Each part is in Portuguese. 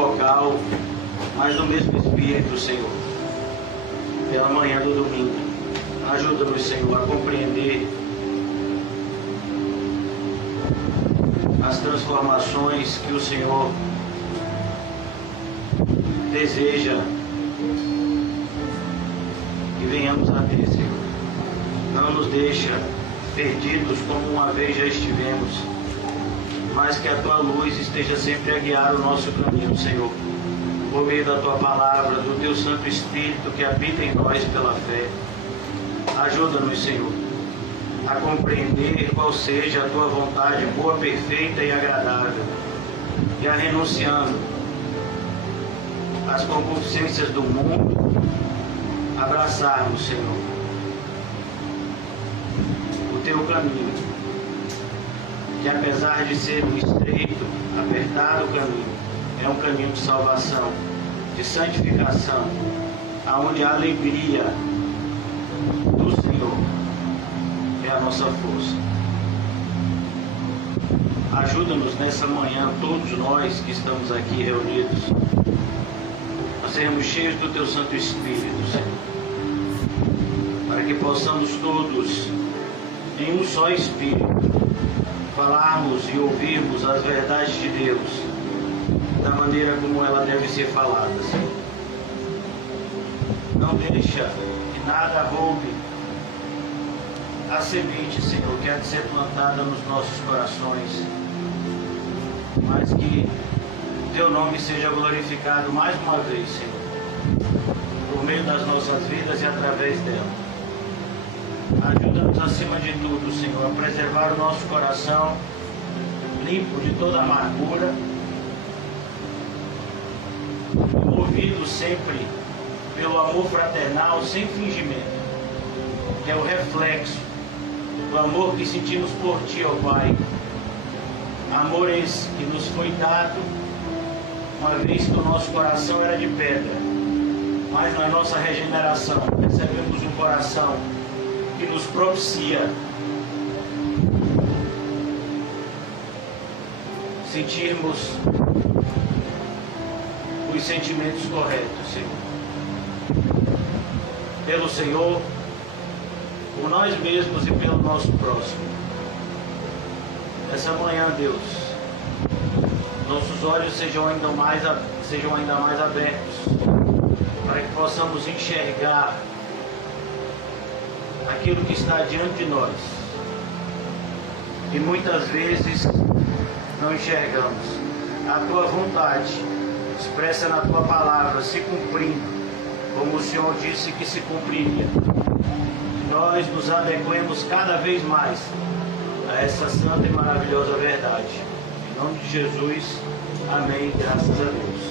local, mas no mesmo Espírito, Senhor. Pela manhã do domingo, ajuda-nos, Senhor, a compreender as transformações que o Senhor deseja que venhamos a ter, Senhor. Não nos deixa perdidos como uma vez já estivemos, mas que a Tua luz esteja sempre a guiar o nosso caminho, Senhor, por meio da Tua palavra, do Teu Santo Espírito que habita em nós pela fé. Ajuda-nos, Senhor, a compreender qual seja a Tua vontade boa, perfeita e agradável, e a renunciando às concupiscências do mundo, abraçarmos, Senhor, o Teu caminho, que apesar de ser um estreito, apertado caminho, é um caminho de salvação, de santificação, aonde a alegria do Senhor é a nossa força. Ajuda-nos nessa manhã, todos nós que estamos aqui reunidos, a sermos cheios do Teu Santo Espírito, Senhor, para que possamos todos, em um só Espírito, falarmos e ouvirmos as verdades de Deus da maneira como ela deve ser falada, Senhor. Não deixa que nada roube a semente, Senhor, que há de ser plantada nos nossos corações, mas que Teu nome seja glorificado mais uma vez, Senhor, por meio das nossas vidas e através dela. Ajuda-nos acima de tudo, Senhor, a preservar o nosso coração limpo de toda amargura, movido sempre pelo amor fraternal sem fingimento, que é o reflexo do amor que sentimos por Ti, ó Pai. Amor esse que nos foi dado uma vez que o nosso coração era de pedra, mas na nossa regeneração recebemos um coração que nos propicia sentirmos os sentimentos corretos, Senhor, pelo Senhor, por nós mesmos e pelo nosso próximo. Essa manhã, Deus, nossos olhos sejam ainda mais abertos, para que possamos enxergar aquilo que está diante de nós, e muitas vezes não enxergamos. A Tua vontade expressa na Tua palavra se cumprindo, como o Senhor disse que se cumpriria. Nós nos adequemos cada vez mais a essa santa e maravilhosa verdade. Em nome de Jesus, amém, graças a Deus.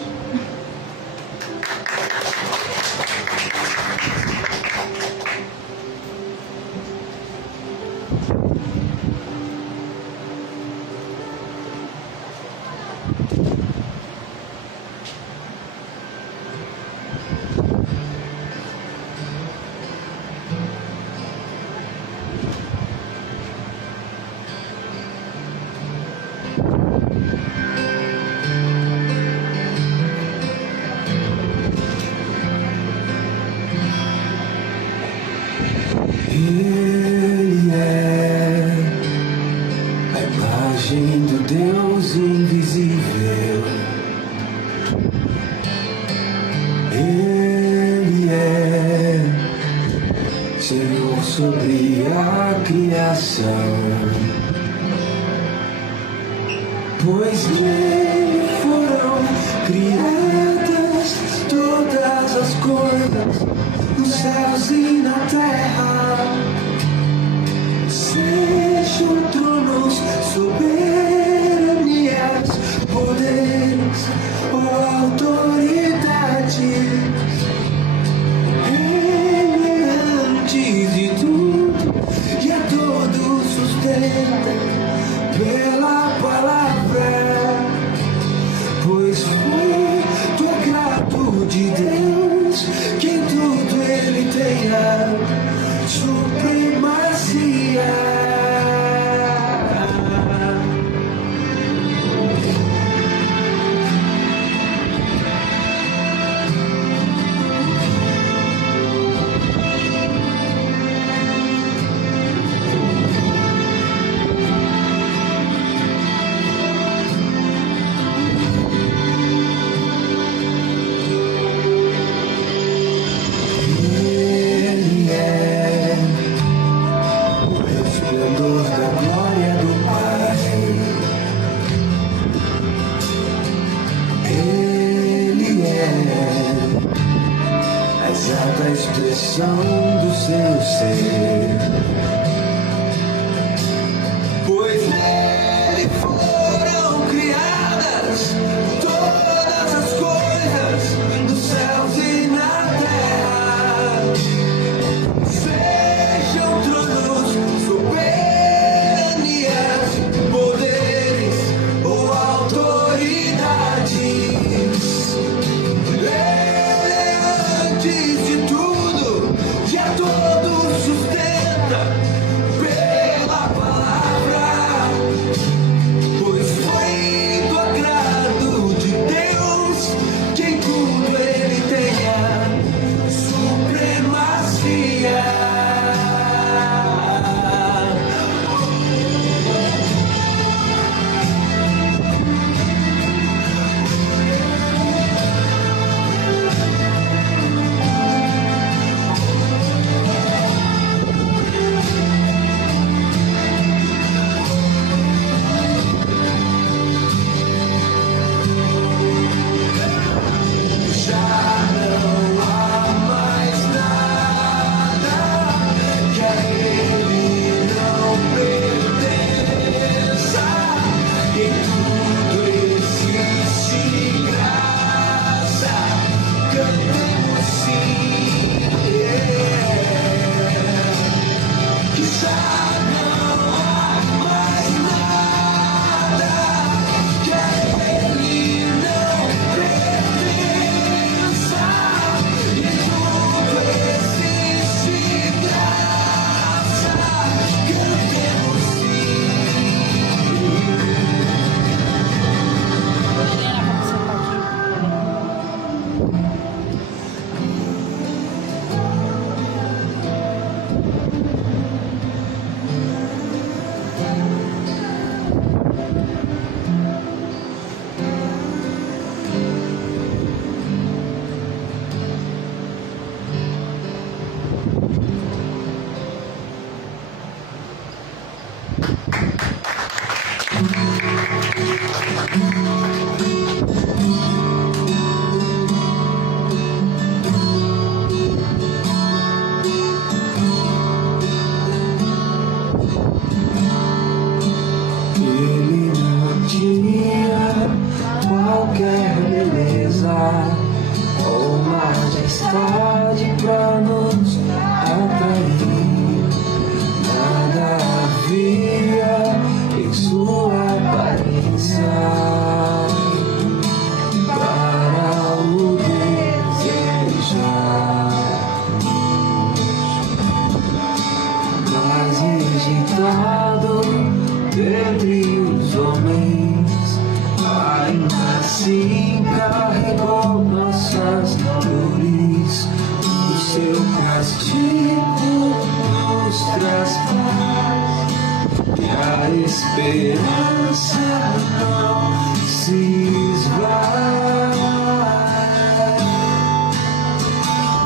Ele é a imagem do Deus invisível. Ele é Senhor sobre a criação, pois nele foram criadas todas as coisas, nos céus e na terra. Sejam tronos, soberanias, poderes ou autoridades. Ele é antes de tudo e a todos sustenta pela palavra, pois foi do agrado de Deus que em tudo Ele tenha expressão do seu ser. Pois nele foram criadas todas as coisas dos céus e na terra, sejam tronos, soberanias, poderes ou autoridades. Ele é antes de tudo e a todos sustenta pela palavra, pois foi do agrado de Deus que em tudo ele tenha supremacia. Ele não tinha qualquer beleza ou majestade pra nos atrair. Nada havia em sua aparência para o desejar, mas rejeitado dentre os homens, ainda assim carregou nossas dores. O seu castigo nos traz paz e a esperança não se esvai.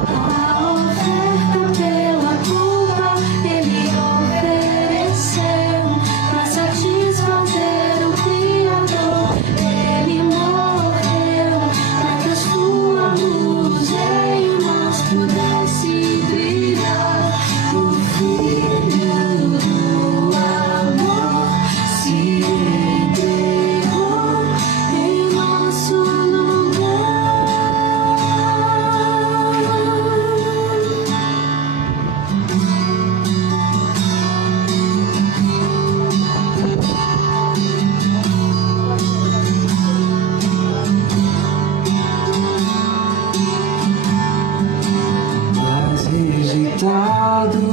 A oferta pela culpa ele ofereceu pra satisfazer o Criador. Ele morreu pra que a sua luz em nós pudesse brilhar. O Filho do amor se entregou em nosso lugar. Mas rejeitado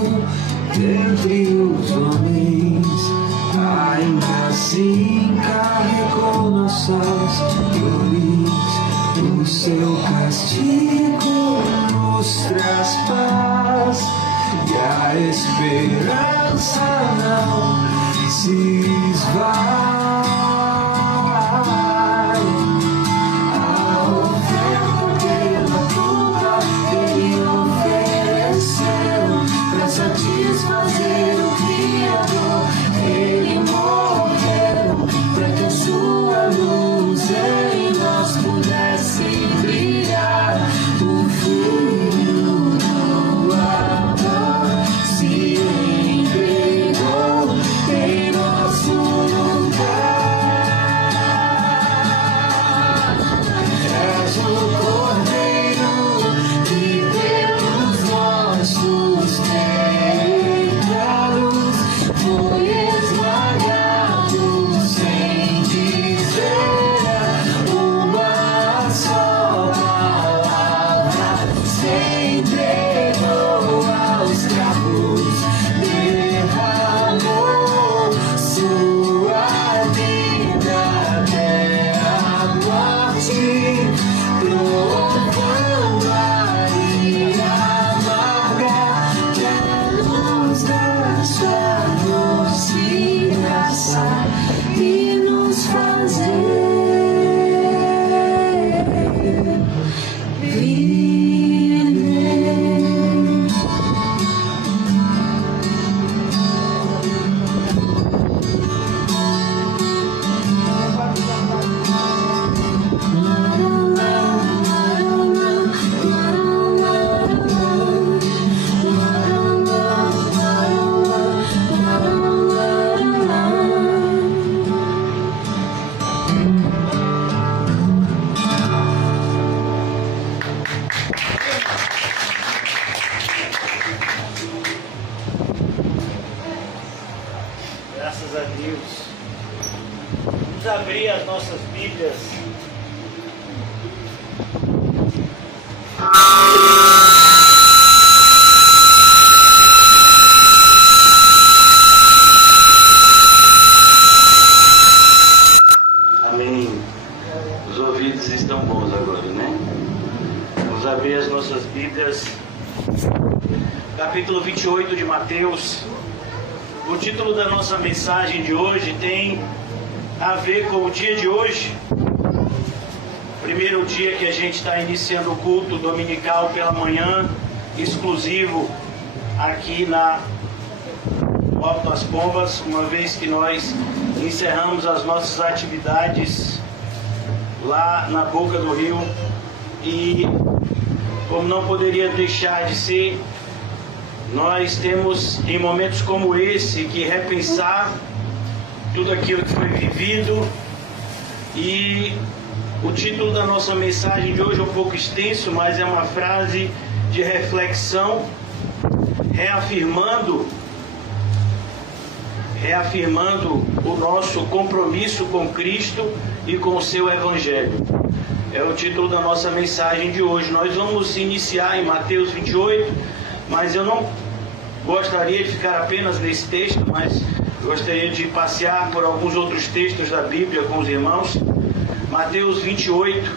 dentre os homens, ainda assim carregou nossas dores. O seu castigo nos traz paz e a esperança não se esvai. A oferta pela culpa ele ofereceu pra satisfazer o Criador. Ele morreu pra que a sua luz em nós pudesse brilhar. O Filho do abrir as nossas Bíblias. Amém. Os ouvidos estão bons agora, né? Vamos abrir as nossas Bíblias. Capítulo 28 de Mateus. O título da nossa mensagem de hoje tem a ver com o dia de hoje. Primeiro dia que a gente está iniciando o culto dominical pela manhã, exclusivo aqui na Alto das Pombas, uma vez que nós encerramos as nossas atividades lá na boca do rio. E como não poderia deixar de ser, nós temos em momentos como esse que repensar tudo aquilo que foi vivido. E o título da nossa mensagem de hoje é um pouco extenso, mas é uma frase de reflexão, reafirmando o nosso compromisso com Cristo e com o seu Evangelho. É o título da nossa mensagem de hoje. Nós vamos iniciar em Mateus 28, mas eu não gostaria de ficar apenas nesse texto, mas gostaria de passear por alguns outros textos da Bíblia com os irmãos. Mateus 28,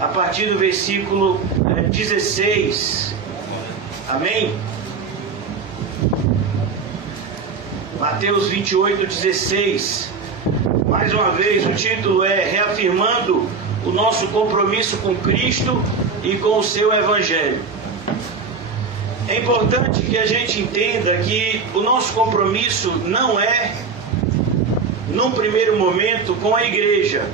a partir do versículo 16. Amém? Mateus 28, 16. Mais uma vez, o título é reafirmando o nosso compromisso com Cristo e com o seu Evangelho. É importante que a gente entenda que o nosso compromisso não é, num primeiro momento, com a igreja.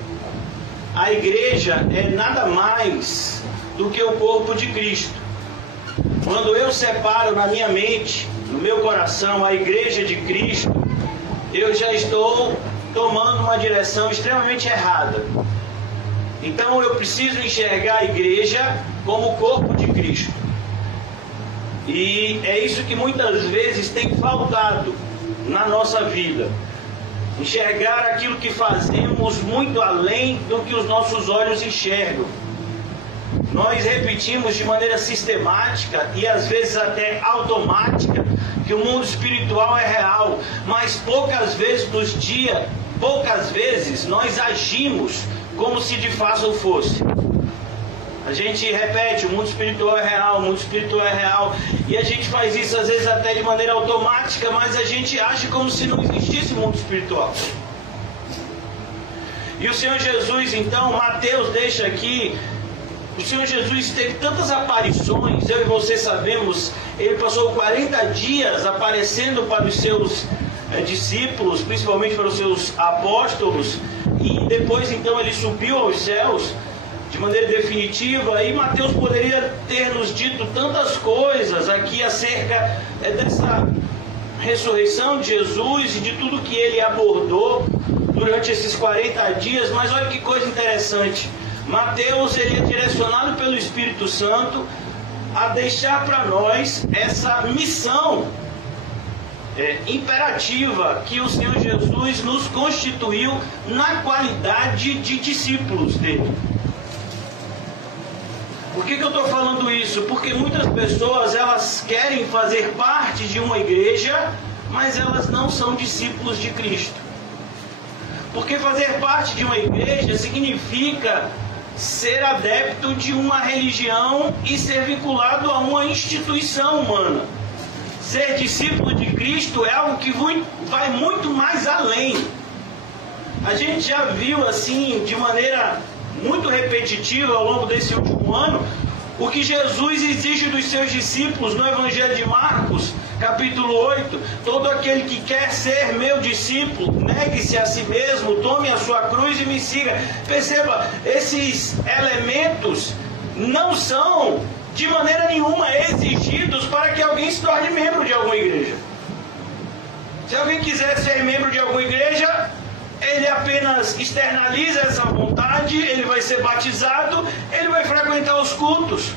A igreja é nada mais do que o corpo de Cristo. Quando eu separo na minha mente, no meu coração, a igreja de Cristo, eu já estou tomando uma direção extremamente errada. Então eu preciso enxergar a igreja como o corpo de Cristo. E é isso que muitas vezes tem faltado na nossa vida. Enxergar aquilo que fazemos muito além do que os nossos olhos enxergam. Nós repetimos de maneira sistemática e às vezes até automática que o mundo espiritual é real, mas poucas vezes nós agimos como se de fato o fosse. A gente repete, o mundo espiritual é real, o mundo espiritual é real, e a gente faz isso às vezes até de maneira automática, mas a gente age como se não existisse mundo espiritual. E o Senhor Jesus, então, Mateus deixa aqui, o Senhor Jesus teve tantas aparições, eu e você sabemos, ele passou 40 dias aparecendo para os seus discípulos, principalmente para os seus apóstolos, e depois então ele subiu aos céus de maneira definitiva. E Mateus poderia ter nos dito tantas coisas aqui acerca dessa ressurreição de Jesus e de tudo que ele abordou durante esses 40 dias, mas olha que coisa interessante. Mateus, ele é direcionado pelo Espírito Santo a deixar para nós essa missão imperativa que o Senhor Jesus nos constituiu na qualidade de discípulos dele. Por que eu estou falando isso? Porque muitas pessoas, elas querem fazer parte de uma igreja, mas elas não são discípulos de Cristo. Porque fazer parte de uma igreja significa ser adepto de uma religião e ser vinculado a uma instituição humana. Ser discípulo de Cristo é algo que vai muito mais além. A gente já viu assim, de maneira muito repetitiva ao longo desse último ano, o que Jesus exige dos seus discípulos no Evangelho de Marcos, capítulo 8. Todo aquele que quer ser meu discípulo, negue-se a si mesmo, tome a sua cruz e me siga. Perceba, esses elementos não são de maneira nenhuma exigidos para que alguém se torne membro de alguma igreja. Se alguém quiser ser membro de alguma igreja, ele apenas externaliza essa vontade, ele vai ser batizado, ele vai frequentar os cultos.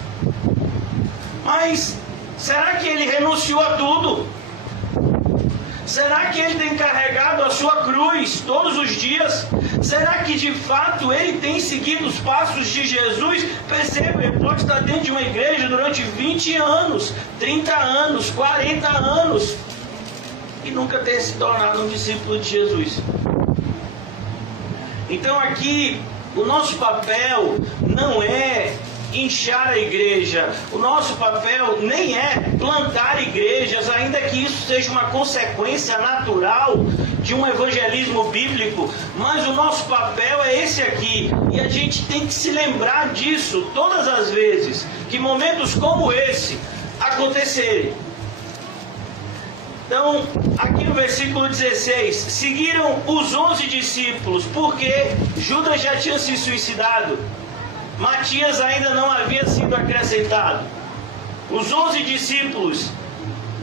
Mas será que ele renunciou a tudo? Será que ele tem carregado a sua cruz todos os dias? Será que de fato ele tem seguido os passos de Jesus? Perceba, ele pode estar dentro de uma igreja durante 20 anos, 30 anos, 40 anos e nunca ter se tornado um discípulo de Jesus. Então aqui o nosso papel não é inchar a igreja, o nosso papel nem é plantar igrejas, ainda que isso seja uma consequência natural de um evangelismo bíblico, mas o nosso papel é esse aqui, e a gente tem que se lembrar disso todas as vezes que momentos como esse acontecerem. Então, aqui no versículo 16, seguiram os 11 discípulos, porque Judas já tinha se suicidado, Matias ainda não havia sido acrescentado. Os 11 discípulos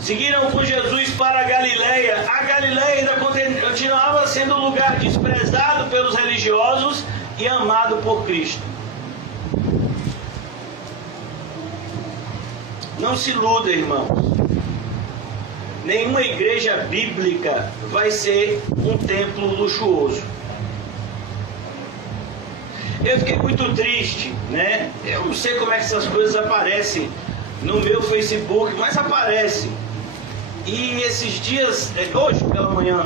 seguiram com Jesus para a Galileia. A Galileia ainda continuava sendo um lugar desprezado pelos religiosos e amado por Cristo. Não se iluda, irmãos. Nenhuma igreja bíblica vai ser um templo luxuoso. Eu fiquei muito triste, né? Eu não sei como é que essas coisas aparecem no meu Facebook, mas aparecem. E esses dias, hoje pela manhã,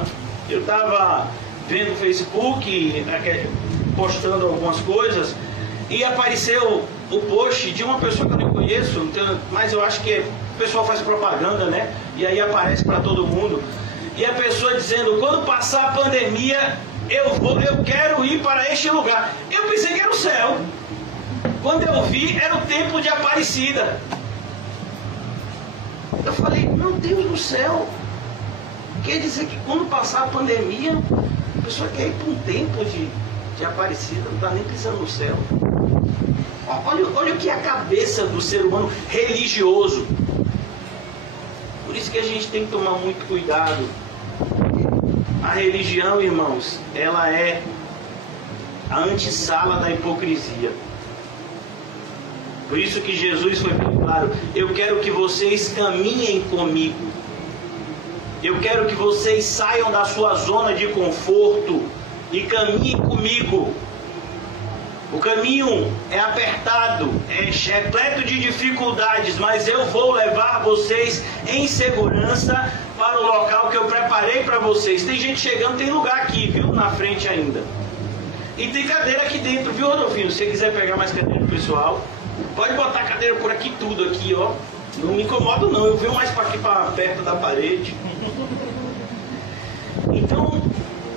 eu estava vendo o Facebook, postando algumas coisas, e apareceu o post de uma pessoa que eu não conheço, mas eu acho que o pessoal faz propaganda, né? E aí aparece para todo mundo. E a pessoa dizendo, quando passar a pandemia, eu quero ir para este lugar. Eu pensei que era o céu. Quando eu vi, era o templo de Aparecida. Eu falei, meu Deus do céu. Quer dizer que quando passar a pandemia, a pessoa quer ir para um templo de Aparecida, não está nem pisando no céu. Olha o que é a cabeça do ser humano religioso. Por isso que a gente tem que tomar muito cuidado. A religião, irmãos, ela é a antessala da hipocrisia. Por isso que Jesus foi bem claro: eu quero que vocês caminhem comigo. Eu quero que vocês saiam da sua zona de conforto e caminhem comigo. O caminho é apertado, é repleto de dificuldades, mas eu vou levar vocês em segurança para o local que eu preparei para vocês. Tem gente chegando, tem lugar aqui, viu? Na frente ainda. E tem cadeira aqui dentro, viu, Rodolfinho? Se você quiser pegar mais cadeira, pessoal, pode botar a cadeira por aqui, tudo aqui, ó. Não me incomodo não, eu venho mais para aqui, para perto da parede. Então,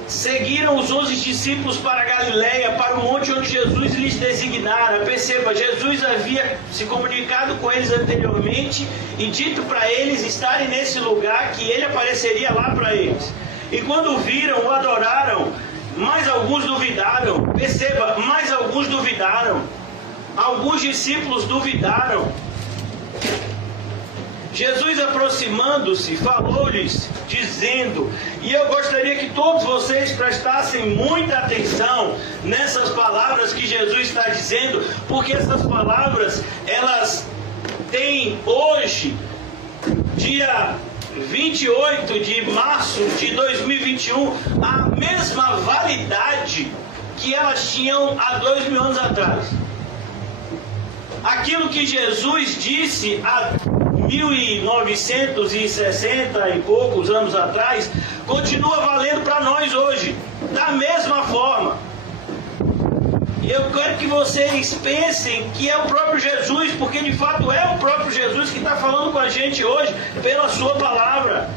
seguiram os 11 discípulos para a Galileia, para o monte onde Jesus lhes designara. Perceba, Jesus havia se comunicado com eles anteriormente e dito para eles estarem nesse lugar, que ele apareceria lá para eles. E quando o viram, o adoraram, mas alguns duvidaram. Perceba, mas alguns duvidaram. Alguns discípulos duvidaram. Jesus, aproximando-se, falou-lhes, dizendo, e eu gostaria que todos vocês prestassem muita atenção nessas palavras que Jesus está dizendo, porque essas palavras, elas têm hoje, dia 28 de março de 2021, a mesma validade que elas tinham há 2000 anos atrás. Aquilo que Jesus disse há 1960 e poucos anos atrás, continua valendo para nós hoje, da mesma forma. E eu quero que vocês pensem que é o próprio Jesus, porque de fato é o próprio Jesus que está falando com a gente hoje, pela sua palavra.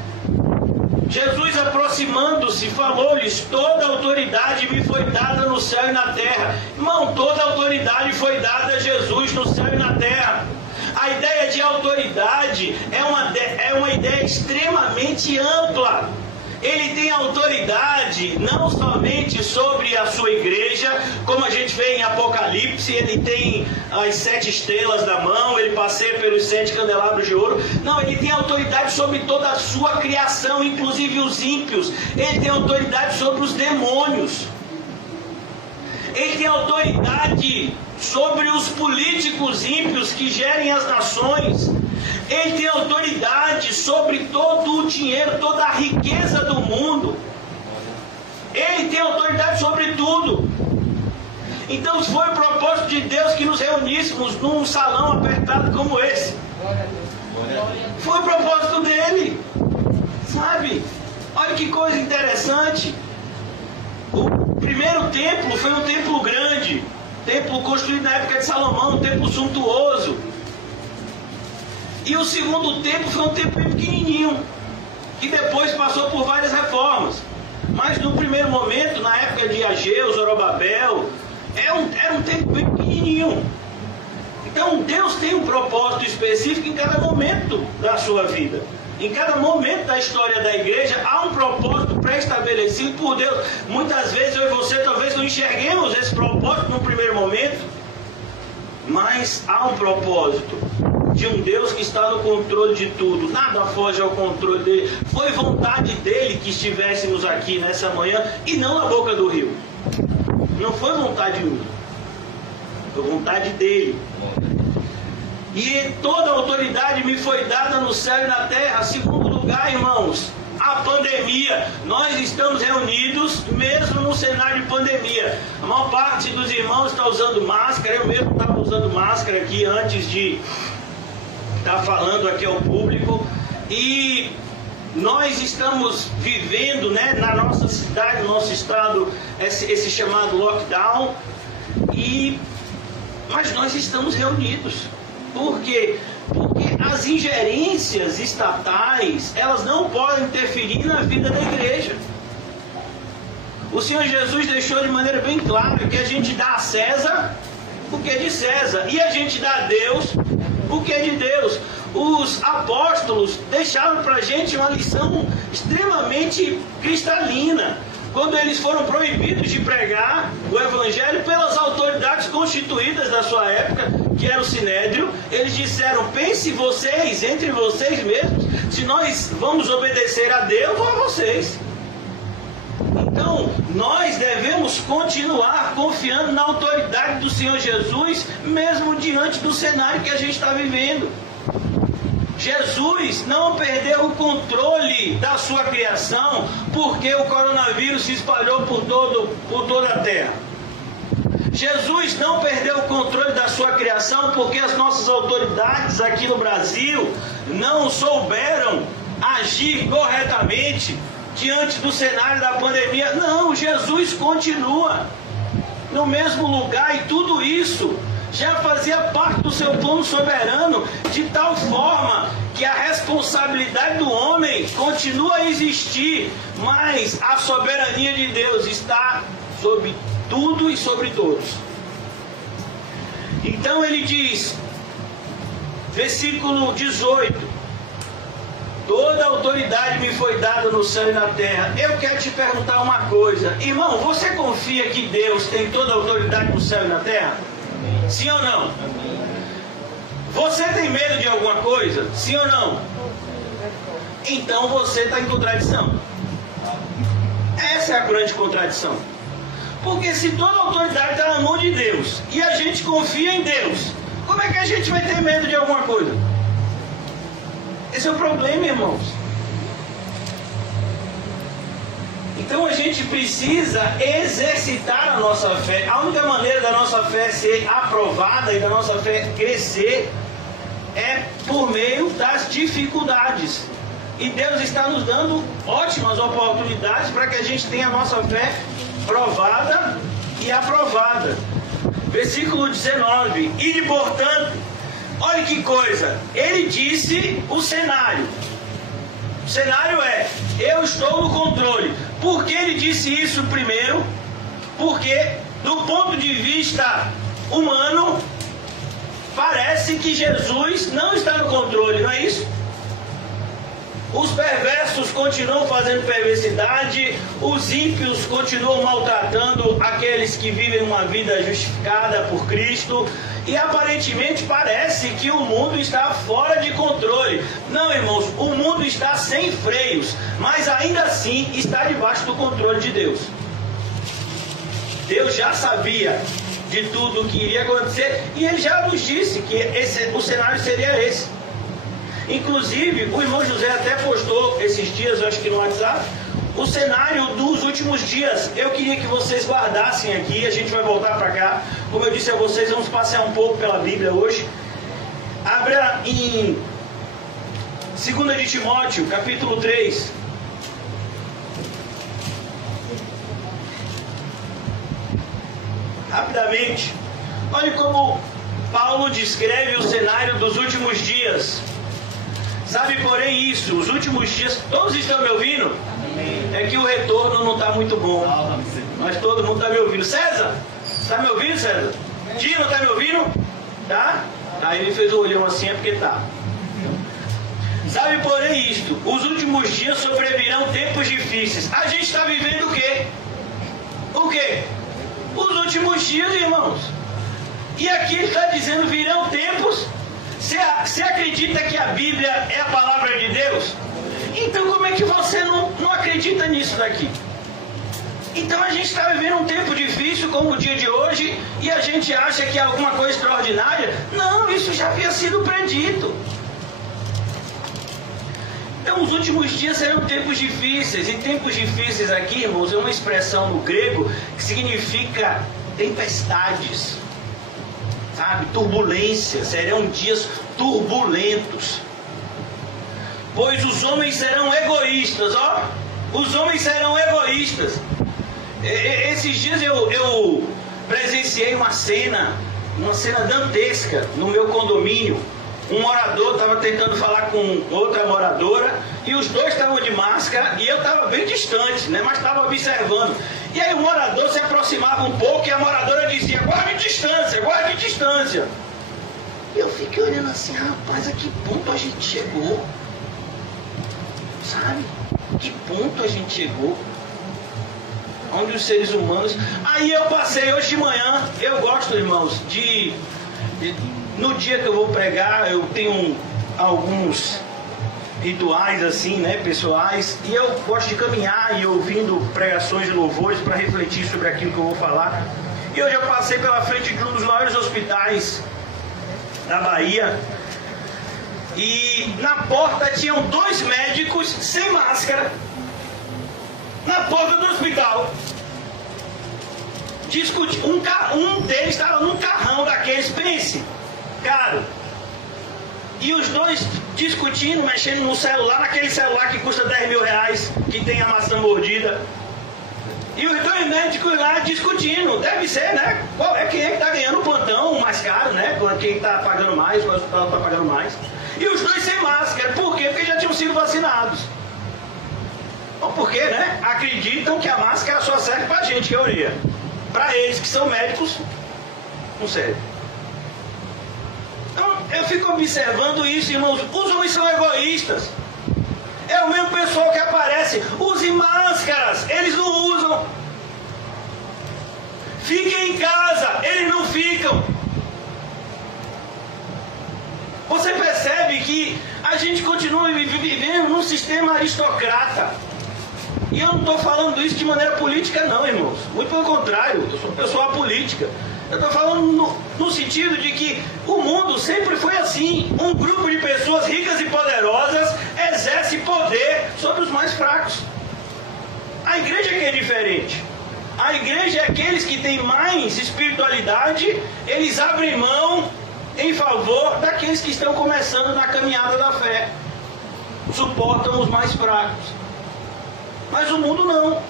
Jesus, aproximando-se, falou-lhes, toda autoridade me foi dada no céu e na terra. Irmão, toda autoridade foi dada a Jesus no céu e na terra. A ideia de autoridade é uma ideia extremamente ampla. Ele tem autoridade não somente sobre a sua igreja, como a gente vê em Apocalipse, ele tem as 7 estrelas na mão, ele passeia pelos 7 candelabros de ouro. Não, ele tem autoridade sobre toda a sua criação, inclusive os ímpios. Ele tem autoridade sobre os demônios. Ele tem autoridade sobre os políticos ímpios que gerem as nações. Ele tem autoridade sobre todo o dinheiro, toda a riqueza do mundo. Ele tem autoridade sobre tudo. Então foi o propósito de Deus que nos reuníssemos num salão apertado como esse. Foi o propósito dele. Sabe? Olha que coisa interessante. O primeiro templo foi um templo grande. Templo construído na época de Salomão, um templo suntuoso. E o segundo templo foi um templo pequenininho, que depois passou por várias reformas. Mas no primeiro momento, na época de Ageu, Zorobabel, era um templo bem pequenininho. Então Deus tem um propósito específico em cada momento da sua vida. Em cada momento da história da igreja há um propósito pré-estabelecido por Deus. Muitas vezes eu e você talvez não enxerguemos esse propósito no primeiro momento, mas há um propósito de um Deus que está no controle de tudo. Nada foge ao controle dele. Foi vontade dele que estivéssemos aqui nessa manhã e não na boca do rio. Não foi vontade minha, foi vontade dele. E toda a autoridade me foi dada no céu e na terra. Segundo lugar, irmãos, a pandemia. Nós estamos reunidos mesmo no cenário de pandemia. A maior parte dos irmãos está usando máscara. Eu mesmo estava usando máscara aqui antes de estar falando aqui ao público. E nós estamos vivendo, né, na nossa cidade, no nosso estado, esse chamado lockdown. Mas nós estamos reunidos. Por quê? Porque as ingerências estatais, elas não podem interferir na vida da igreja. O Senhor Jesus deixou de maneira bem clara que a gente dá a César o que é de César, e a gente dá a Deus o que é de Deus. Os apóstolos deixaram para a gente uma lição extremamente cristalina. Quando eles foram proibidos de pregar o Evangelho pelas autoridades constituídas da sua época, que era o Sinédrio, eles disseram: pense vocês, entre vocês mesmos, se nós vamos obedecer a Deus ou a vocês. Então, nós devemos continuar confiando na autoridade do Senhor Jesus, mesmo diante do cenário que a gente está vivendo. Jesus não perdeu o controle da sua criação porque o coronavírus se espalhou por toda a terra. Jesus não perdeu o controle da sua criação porque as nossas autoridades aqui no Brasil não souberam agir corretamente diante do cenário da pandemia. Não, Jesus continua no mesmo lugar, e tudo isso já fazia parte do seu plano soberano, de tal forma que a responsabilidade do homem continua a existir, mas a soberania de Deus está sobre tudo e sobre todos. Então ele diz, versículo 18: toda a autoridade me foi dada no céu e na terra. Eu quero te perguntar uma coisa, irmão, você confia que Deus tem toda a autoridade no céu e na terra? Sim ou não? Você tem medo de alguma coisa? Sim ou não? Então você está em contradição. Essa é a grande contradição. Porque se toda a autoridade está na mão de Deus e a gente confia em Deus, como é que a gente vai ter medo de alguma coisa? Esse é o problema, irmãos. Então a gente precisa exercitar a nossa fé. A única maneira da nossa fé ser aprovada e da nossa fé crescer é por meio das dificuldades. E Deus está nos dando ótimas oportunidades para que a gente tenha a nossa fé provada e aprovada. Versículo 19: e portanto, olha que coisa, ele disse o cenário. O cenário é: eu estou no controle. Por que ele disse isso primeiro? Porque do ponto de vista humano, parece que Jesus não está no controle, não é isso? Os perversos continuam fazendo perversidade, os ímpios continuam maltratando aqueles que vivem uma vida justificada por Cristo, e aparentemente parece que o mundo está fora de controle. Não, irmãos, o mundo está sem freios, mas ainda assim está debaixo do controle de Deus. Deus já sabia de tudo o que iria acontecer, e Ele já nos disse que o cenário seria esse. Inclusive, o irmão José até postou esses dias, eu acho que no WhatsApp, o cenário dos últimos dias. Eu queria que vocês guardassem aqui, a gente vai voltar para cá. Como eu disse a vocês, vamos passear um pouco pela Bíblia hoje. Abra em 2 de Timóteo, capítulo 3. Rapidamente. Olha como Paulo descreve o cenário dos últimos dias. Sabe, porém, isso, os últimos dias, todos estão me ouvindo? É que o retorno não está muito bom. Mas todo mundo está me ouvindo. César, está me ouvindo, César? Tino, está me ouvindo? Tá? Aí ele fez o olhão assim, é porque tá. Sabe, porém, isto, os últimos dias sobrevirão tempos difíceis. A gente está vivendo o quê? O quê? Os últimos dias, irmãos. E aqui ele está dizendo, virão tempos. Você acredita que a Bíblia é a palavra de Deus? Então como é que você não acredita nisso daqui? Então a gente está vivendo um tempo difícil como o dia de hoje e a gente acha que é alguma coisa extraordinária? Não, isso já havia sido predito. Então os últimos dias serão tempos difíceis. E tempos difíceis aqui, irmãos, é uma expressão no grego que significa tempestades. Sabe, turbulência, serão dias turbulentos. Pois os homens serão egoístas, ó. Os homens serão egoístas. Esses dias eu presenciei uma cena dantesca no meu condomínio. Um morador estava tentando falar com outra moradora e os dois estavam de máscara e eu estava bem distante, né? Mas estava observando. E aí o morador se aproximava um pouco e a moradora dizia, guarde distância, guarde distância. E eu fiquei olhando assim, rapaz, a que ponto a gente chegou? Sabe? Que ponto a gente chegou? Onde os seres humanos... Aí eu passei hoje de manhã, eu gosto, irmãos, no dia que eu vou pregar, eu tenho alguns rituais assim, né, pessoais, e eu gosto de caminhar e ouvindo pregações e louvores para refletir sobre aquilo que eu vou falar. E hoje eu passei pela frente de um dos maiores hospitais da Bahia, e na porta tinham 2 médicos sem máscara, na porta do hospital. Um deles estava num carrão daqueles, pense, caro. E os dois discutindo, mexendo no celular, naquele celular que custa 10 mil reais, que tem a maçã mordida. E os 2 médicos lá discutindo, deve ser, né? Quem é que está ganhando o plantão mais caro, né? Quem está pagando mais, qual hospital está pagando mais. E os 2 sem máscara, por quê? Porque já tinham sido vacinados. Ou porque, né? Acreditam que a máscara só serve para a gente, que é a orelha. Para eles que são médicos, não serve. Então, eu fico observando isso, irmãos. Os homens são egoístas. É o mesmo pessoal que aparece. Use máscaras, eles não usam. Fiquem em casa, eles não ficam. Você percebe que a gente continua vivendo num sistema aristocrata. E eu não estou falando isso de maneira política não, irmãos. Muito pelo contrário, eu sou uma pessoa apolítica. Eu estou falando no sentido de que o mundo sempre foi assim. Um grupo de pessoas ricas e poderosas exerce poder sobre os mais fracos. A igreja que é diferente. A igreja é aqueles que têm mais espiritualidade, eles abrem mão em favor daqueles que estão começando na caminhada da fé. Suportam os mais fracos. Mas o mundo não.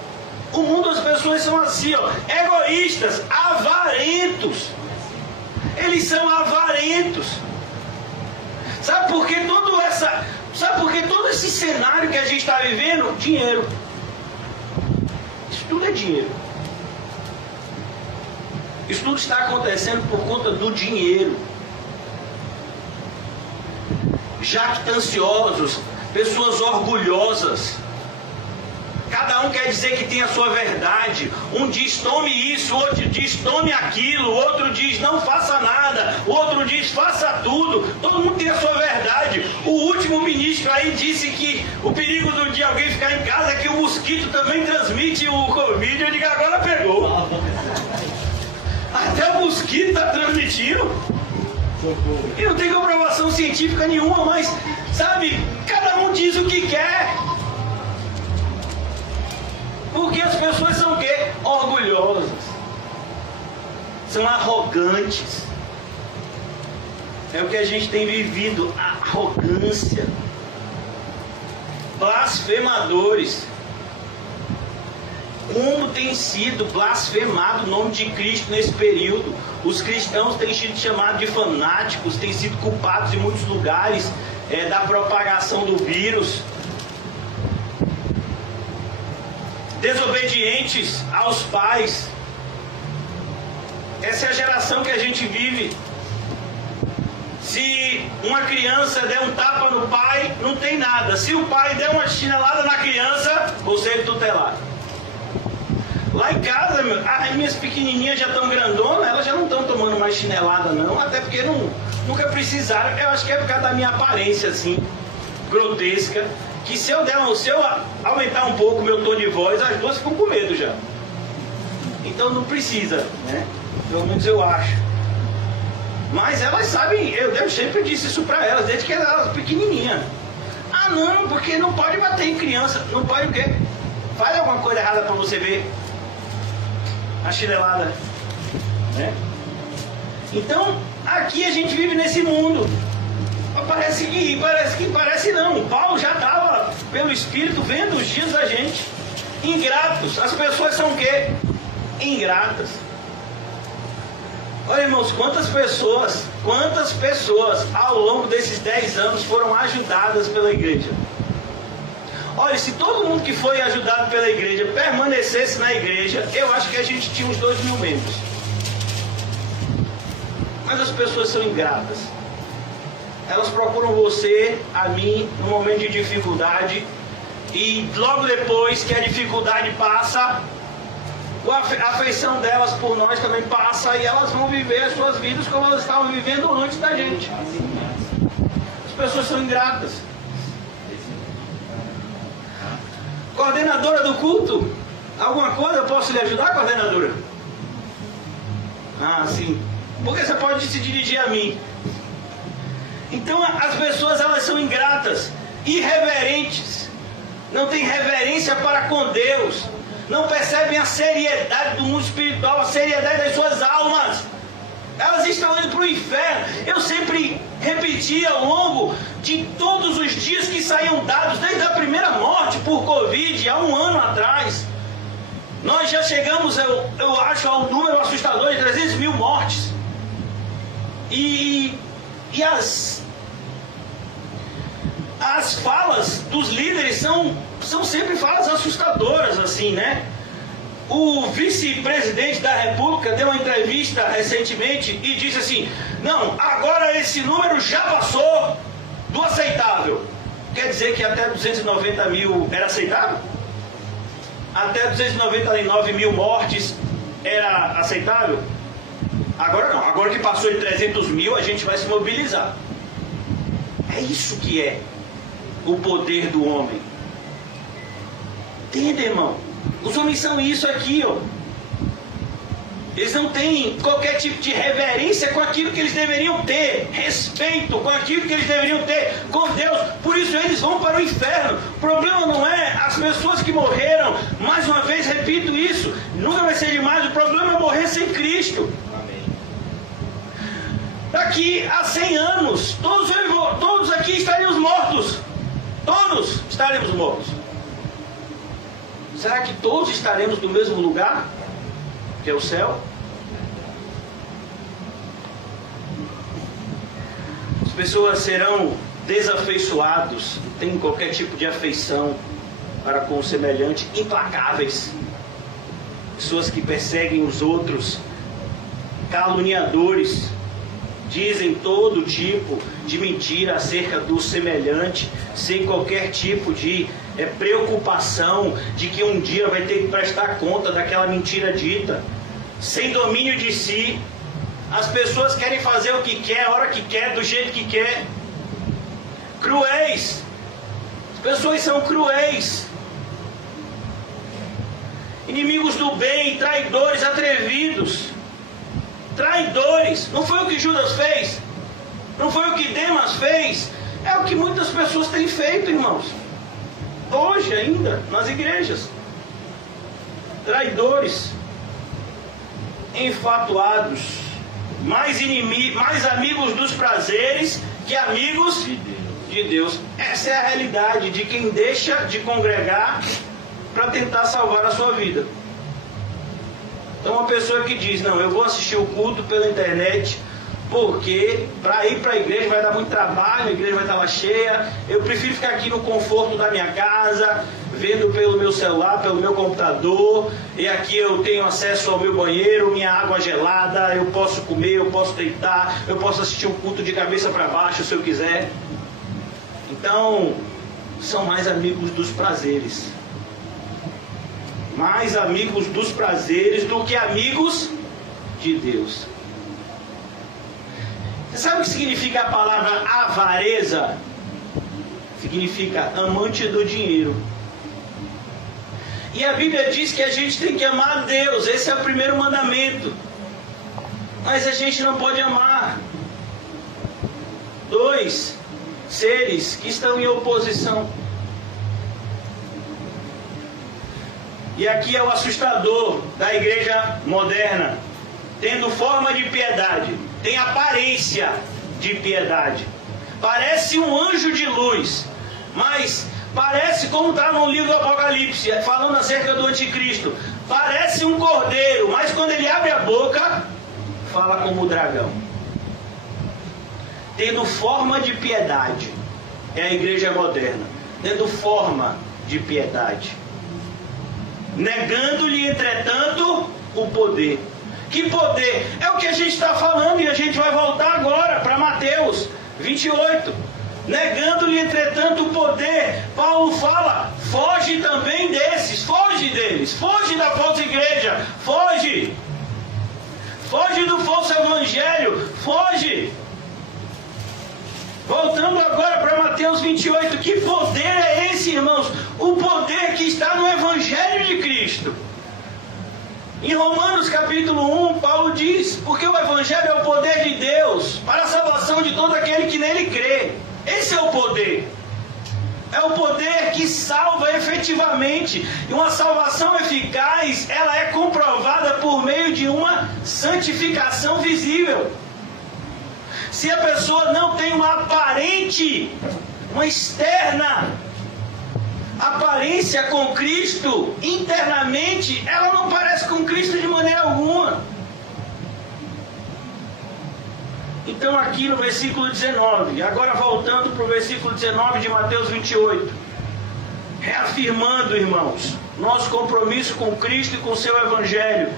O mundo, as pessoas são assim, ó, egoístas, avarentos. Eles são avarentos. Sabe por que todo esse cenário que a gente está vivendo? Dinheiro. Isso tudo é dinheiro. Isso tudo está acontecendo por conta do dinheiro. Jactanciosos, pessoas orgulhosas. Cada um quer dizer que tem a sua verdade. Um diz tome isso, outro diz tome aquilo, o outro diz não faça nada, o outro diz faça tudo. Todo mundo tem a sua verdade. O último ministro aí disse que o perigo de alguém ficar em casa é que o mosquito também transmite o Covid. Eu digo, agora pegou. Até o mosquito está transmitindo. E não tem comprovação científica nenhuma, mas, sabe, cada um diz o que quer. Porque as pessoas são o quê? Orgulhosas. São arrogantes. É o que a gente tem vivido, arrogância. Blasfemadores. Como tem sido blasfemado o nome de Cristo nesse período. Os cristãos têm sido chamados de fanáticos, têm sido culpados em muitos lugares da propagação do vírus. Desobedientes aos pais. Essa é a geração que a gente vive. Se uma criança der um tapa no pai, não tem nada. Se o pai der uma chinelada na criança, você é tutelado. Lá em casa, as minhas pequenininhas já estão grandonas, elas já não estão tomando mais chinelada não, até porque nunca precisaram. Eu acho que é por causa da minha aparência assim, grotesca, que se eu aumentar um pouco o meu tom de voz, as duas ficam com medo já. Então não precisa, né? Pelo menos eu acho. Mas elas sabem, eu sempre disse isso pra elas, desde que elas eram pequenininhas. Ah não, porque não pode bater em criança. Não pode o quê? Faz alguma coisa errada pra você ver a chinelada, né? Então, aqui a gente vive nesse mundo. Parece não. Paulo já estava, pelo Espírito, vendo os dias da gente. Ingratos. As pessoas são o quê? Ingratas. Olha, irmãos, quantas pessoas ao longo desses 10 anos foram ajudadas pela igreja? Olha, se todo mundo que foi ajudado pela igreja permanecesse na igreja, eu acho que a gente tinha uns 2.000 membros. Mas as pessoas são ingratas. Elas procuram você, a mim, num momento de dificuldade, e logo depois que a dificuldade passa, a afeição delas por nós também passa, e elas vão viver as suas vidas como elas estavam vivendo antes da gente. As pessoas são ingratas. Coordenadora do culto, alguma coisa eu posso lhe ajudar, coordenadora? Ah, sim. Porque você pode se dirigir a mim. Então as pessoas, elas são ingratas, irreverentes, não têm reverência para com Deus, não percebem a seriedade do mundo espiritual, a seriedade das suas almas. Elas estão indo para o inferno. Eu sempre repetia ao longo de todos os dias que saíam dados, desde a primeira morte por Covid, há 1 ano atrás. Nós já chegamos, eu acho, a um número assustador de 300 mil mortes. E as falas dos líderes são sempre falas assustadoras, assim, né? O vice-presidente da República deu uma entrevista recentemente e disse assim: não, agora esse número já passou do aceitável. Quer dizer que até 290 mil era aceitável? Até 299 mil mortes era aceitável? Agora não, agora que passou de 300 mil a gente vai se mobilizar. É isso que é o poder do homem. Entende, irmão? Os homens são isso aqui, ó. Eles não têm qualquer tipo de reverência com aquilo que eles deveriam ter, respeito com aquilo que eles deveriam ter com Deus. Por isso eles vão para o inferno. O problema não é as pessoas que morreram. Mais uma vez repito isso, nunca vai ser demais. O problema é morrer sem Cristo. Daqui a 100 anos, todos aqui estaríamos mortos. Todos estaremos mortos. Será que todos estaremos no mesmo lugar, que é o céu? As pessoas serão desafeiçoados, não tem qualquer tipo de afeição para com o semelhante, implacáveis. Pessoas que perseguem os outros, caluniadores, dizem todo tipo de mentira acerca do semelhante, sem qualquer tipo de preocupação de que um dia vai ter que prestar conta daquela mentira dita, sem domínio de si. As pessoas querem fazer o que quer, a hora que quer, do jeito que quer. Cruéis. As pessoas são cruéis. Inimigos do bem, traidores, atrevidos. Traidores. Não foi o que Judas fez? Não foi o que Demas fez? É o que muitas pessoas têm feito, irmãos. Hoje ainda, nas igrejas. Traidores, enfatuados, mais amigos dos prazeres que amigos de Deus. Essa é a realidade de quem deixa de congregar para tentar salvar a sua vida. Então uma pessoa que diz, não, eu vou assistir o culto pela internet, porque para ir para a igreja vai dar muito trabalho, a igreja vai estar lá cheia, eu prefiro ficar aqui no conforto da minha casa, vendo pelo meu celular, pelo meu computador, e aqui eu tenho acesso ao meu banheiro, minha água gelada, eu posso comer, eu posso deitar, eu posso assistir um culto de cabeça para baixo se eu quiser. Então, são mais amigos dos prazeres. Mais amigos dos prazeres do que amigos de Deus. Você sabe o que significa a palavra avareza? Significa amante do dinheiro. E a Bíblia diz que a gente tem que amar a Deus. Esse é o primeiro mandamento. Mas a gente não pode amar dois seres que estão em oposição. E aqui é o assustador da igreja moderna. Tendo forma de piedade, tem aparência de piedade. Parece um anjo de luz, mas parece, como está no livro do Apocalipse, falando acerca do anticristo, parece um cordeiro, mas quando ele abre a boca, fala como o dragão. Tendo forma de piedade, é a igreja moderna, tendo forma de piedade, negando-lhe, entretanto, o poder. Que poder? É o que a gente está falando, e a gente vai voltar agora para Mateus 28. Negando-lhe, entretanto, o poder. Paulo fala, foge também desses, foge deles, foge da falsa igreja, foge. Foge do falso evangelho, foge. Voltando agora para Mateus 28, que poder é esse, irmãos? O poder que está no evangelho de Cristo. Em Romanos capítulo 1, Paulo diz, porque o evangelho é o poder de Deus para a salvação de todo aquele que nele crê. Esse é o poder. É o poder que salva efetivamente. E uma salvação eficaz, ela é comprovada por meio de uma santificação visível. Se a pessoa não tem uma aparente, uma externa aparência com Cristo, internamente, ela não parece com Cristo de maneira alguma. Então aqui no versículo 19, agora voltando para o versículo 19 de Mateus 28, reafirmando, irmãos, nosso compromisso com Cristo e com o seu Evangelho.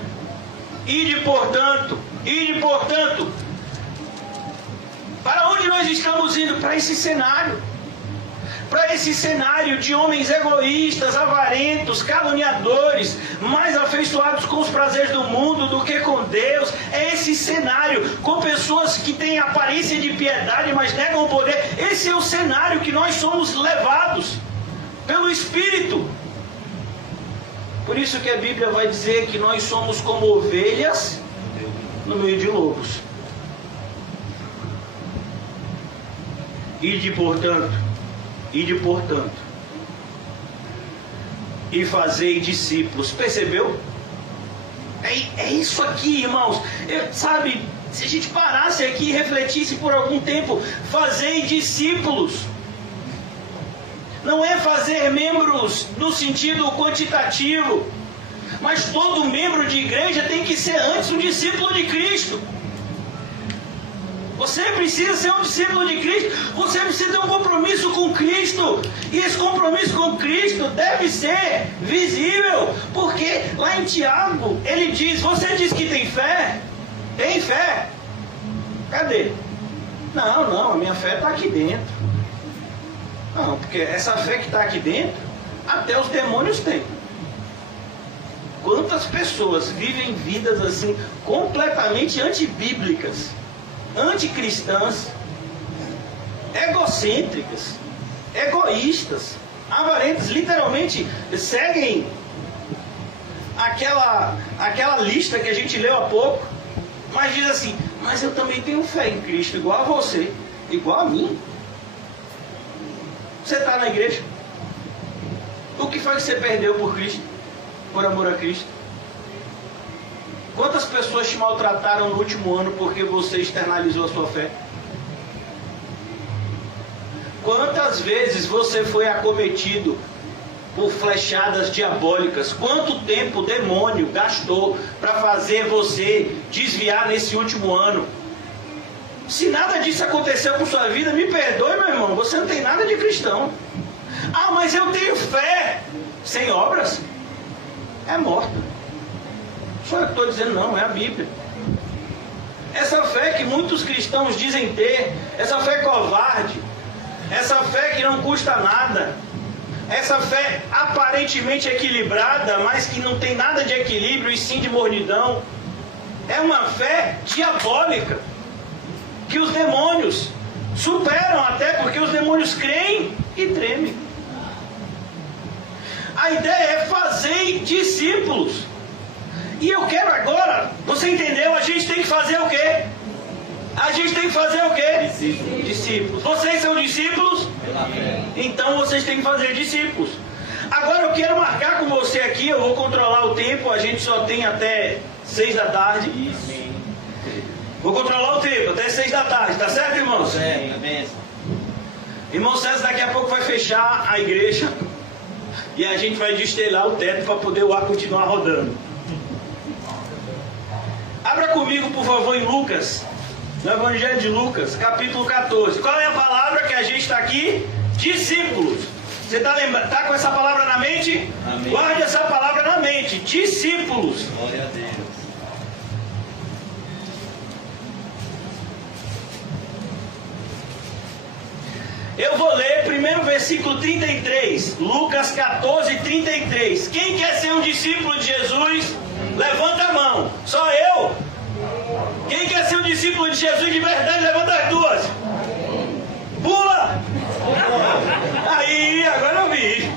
Ide, portanto, para onde nós estamos indo? Para esse cenário. Para esse cenário de homens egoístas, avarentos, caluniadores, mais afeiçoados com os prazeres do mundo do que com Deus. É esse cenário, com pessoas que têm aparência de piedade, mas negam o poder. Esse é o cenário que nós somos levados pelo Espírito. Por isso que a Bíblia vai dizer que nós somos como ovelhas no meio de lobos. Ide, portanto, e fazei discípulos. Percebeu? É isso aqui, irmãos. Sabe, se a gente parasse aqui e refletisse por algum tempo, fazei discípulos. Não é fazer membros no sentido quantitativo, mas todo membro de igreja tem que ser antes um discípulo de Cristo. Você precisa ser um discípulo de Cristo. Você precisa ter um compromisso com Cristo. E esse compromisso com Cristo deve ser visível. Porque lá em Tiago, ele diz, você diz que tem fé? Tem fé? Cadê? Não, a minha fé está aqui dentro. Não, porque essa fé que está aqui dentro, até os demônios têm. Quantas pessoas vivem vidas assim, completamente antibíblicas, anticristãs, egocêntricas, egoístas, avarentas, literalmente seguem aquela lista que a gente leu há pouco, mas diz assim, Mas eu também tenho fé em Cristo, igual a você, igual a mim. Você está na igreja? O que foi que você perdeu por Cristo? Por amor a Cristo? Quantas pessoas te maltrataram no último ano porque você externalizou a sua fé? Quantas vezes você foi acometido por flechadas diabólicas? Quanto tempo o demônio gastou para fazer você desviar nesse último ano? Se nada disso aconteceu com sua vida, me perdoe, meu irmão, você não tem nada de cristão. Ah, mas eu tenho fé. Sem obras é morta. Só eu que estou dizendo, não, é a Bíblia. Essa fé que muitos cristãos dizem ter, essa fé covarde, essa fé que não custa nada, essa fé aparentemente equilibrada, mas que não tem nada de equilíbrio e sim de mornidão, é uma fé diabólica, que os demônios superam, até porque os demônios creem e tremem. A ideia é fazer discípulos. E eu quero agora, você entendeu? A gente tem que fazer o quê? A gente tem que fazer o quê? Discípulos. Vocês são discípulos? Então vocês têm que fazer discípulos. Agora eu quero marcar com você aqui, eu vou controlar o tempo, a gente só tem até 6 da tarde. Vou controlar o tempo, até 6 da tarde, tá certo, irmãos? Irmão César daqui a pouco vai fechar a igreja e a gente vai destelar o teto para poder o ar continuar rodando. Abra comigo, por favor, em Lucas, no Evangelho de Lucas, capítulo 14. Qual é a palavra que a gente está aqui? Discípulos. Você está com essa palavra na mente? Amém. Guarde essa palavra na mente. Discípulos. Glória a Deus. Eu vou ler primeiro o versículo 33, Lucas 14, 33. Quem quer ser um discípulo de Jesus, levanta a mão. Só eu? Quem quer ser um discípulo de Jesus de verdade, levanta as duas. Pula! Aí, agora eu vi.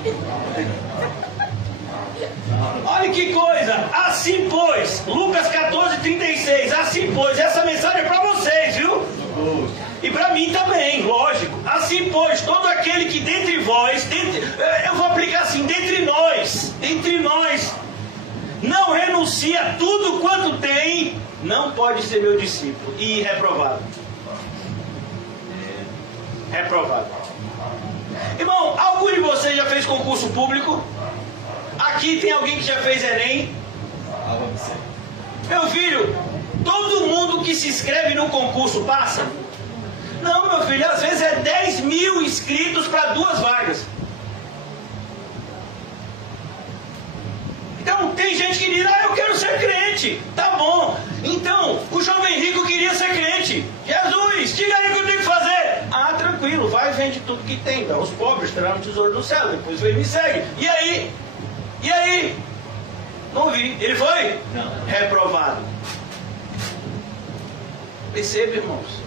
Olha que coisa. Assim pois, Lucas 14, 36. Assim pois, essa mensagem é para vocês, viu? E para mim também, lógico. Assim pois, todo aquele que dentre vós, eu vou aplicar assim, dentre nós, não renuncia a tudo quanto tem, não pode ser meu discípulo. E reprovado. Reprovado. Irmão, algum de vocês já fez concurso público? Aqui tem alguém que já fez Enem? Meu filho, todo mundo que se inscreve no concurso passa? Não, meu filho, às vezes é 10 mil inscritos para 2 vagas. Então, tem gente que diz, eu quero ser crente. Tá bom. Então, o jovem rico queria ser crente. Jesus, diga aí o que eu tenho que fazer. Ah, tranquilo, vai e vende tudo que tem. Dá aos pobres, terá um tesouro do céu. Depois vem e me segue. E aí? E aí? Não vi. Ele foi? Não. Reprovado. Percebe, irmãos?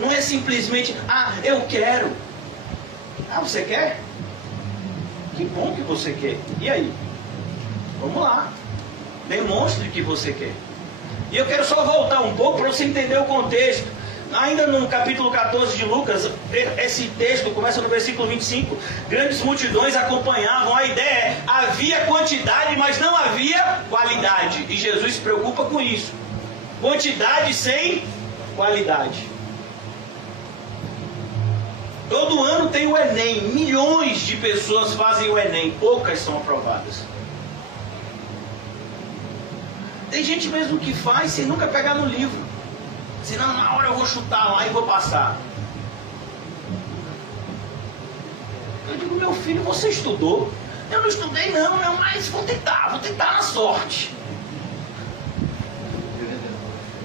Não é simplesmente, eu quero. Você quer? Que bom que você quer. E aí? Vamos lá. Demonstre que você quer. E eu quero só voltar um pouco para você entender o contexto. Ainda no capítulo 14 de Lucas, esse texto começa no versículo 25. Grandes multidões acompanhavam. A ideia é, havia quantidade, mas não havia qualidade. E Jesus se preocupa com isso. Quantidade sem qualidade. Todo ano tem o Enem. Milhões de pessoas fazem o Enem. Poucas são aprovadas. Tem gente mesmo que faz sem nunca pegar no livro. Senão na hora eu vou chutar lá e vou passar. Eu digo, meu filho, você estudou? Eu não estudei não, mas vou tentar na sorte.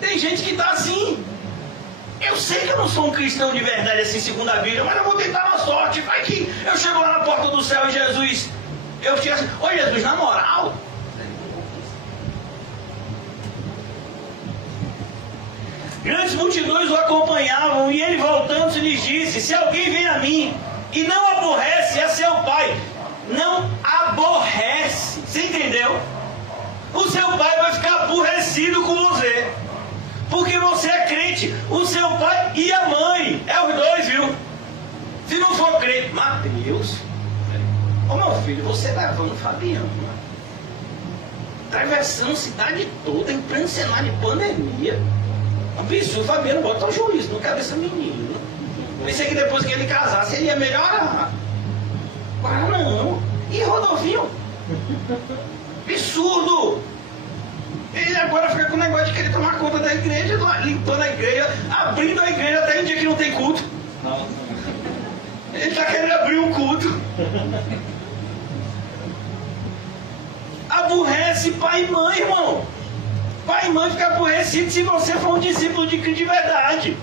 Tem gente que está assim. Eu sei que eu não sou um cristão de verdade assim, segundo a Bíblia, mas eu vou tentar na sorte. Vai que eu chego lá na porta do céu e Jesus, eu te assim, ô Jesus, na moral. Grandes multidões o acompanhavam e ele voltando-se lhes disse, se alguém vem a mim e não aborrece a seu pai, não aborrece, você entendeu? O seu pai vai ficar aborrecido com você. Porque você é crente. O seu pai e a mãe. É os dois, viu? Se não for crente, Mateus. Ô meu filho, você levando o Fabiano. Atravessando a cidade toda, em pleno cenário de pandemia. Absurdo, Fabiano, bota um juízo no cabeça do menino. Pensei que depois que ele casasse, ele ia melhorar. Para não. E Rodolfinho? Absurdo! Ele agora fica com o negócio de querer tomar conta da igreja, limpando a igreja, abrindo a igreja até em dia que não tem culto. Ele está querendo abrir um culto. Aborrece pai e mãe, irmão. Pai e mãe ficam aborrecidos se você for um discípulo de Cristo de verdade.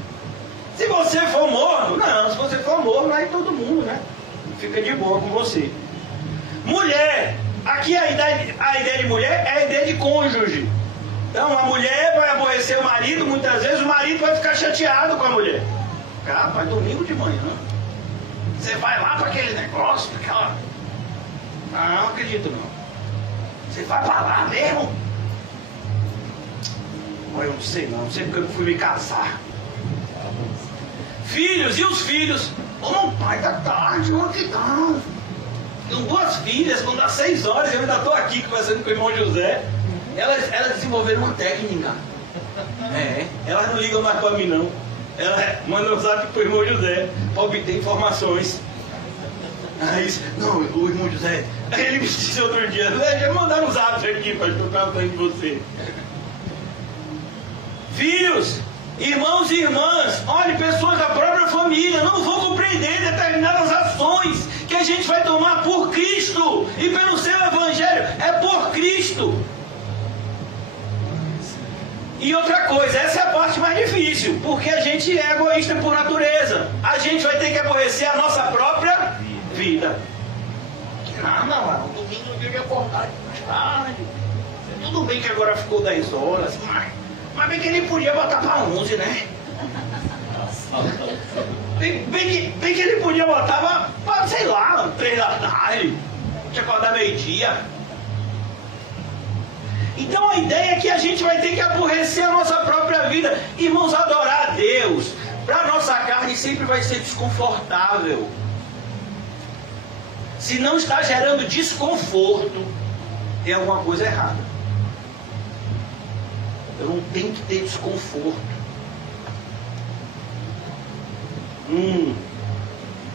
Se você for morno, não, se você for morno, aí todo mundo, né? Fica de boa com você. Mulher, aqui a ideia de mulher é a ideia de cônjuge. Então a mulher vai aborrecer o marido, muitas vezes o marido vai ficar chateado com a mulher. Rapaz, domingo de manhã, você vai lá para aquele negócio, para aquela... Não acredito não. Você vai para lá mesmo? Eu não sei porque eu não fui me casar. Filhos, e os filhos? Ô pai, tá tarde, onde tá? Tenho duas filhas, quando dá 6 horas, eu ainda estou aqui conversando com o irmão José. Elas desenvolveram uma técnica. Elas não ligam mais para mim não. Elas mandam um zap pro irmão José para obter informações. Aí, não, o irmão José, ele me disse outro dia, já mandaram um zap aqui para tocar o tanque de você. Filhos, irmãos e irmãs, olhe, pessoas da própria família, não vão compreender determinadas ações que a gente vai tomar por Cristo e pelo seu Evangelho, é por Cristo. E outra coisa, essa é a parte mais difícil, porque a gente é egoísta por natureza. A gente vai ter que aborrecer a nossa própria vida. Não, domingo eu devia acordar mais tarde. Tudo bem que agora ficou 10 horas, mas bem que ele podia botar para 11, né? Bem que ele podia botar para, sei lá, 3 da tarde. Tinha que acordar meio-dia. Então a ideia é que a gente vai ter que aborrecer a nossa própria vida. Irmãos, adorar a Deus, para a nossa carne sempre vai ser desconfortável. Se não está gerando desconforto, tem alguma coisa errada. Eu não tenho que ter desconforto.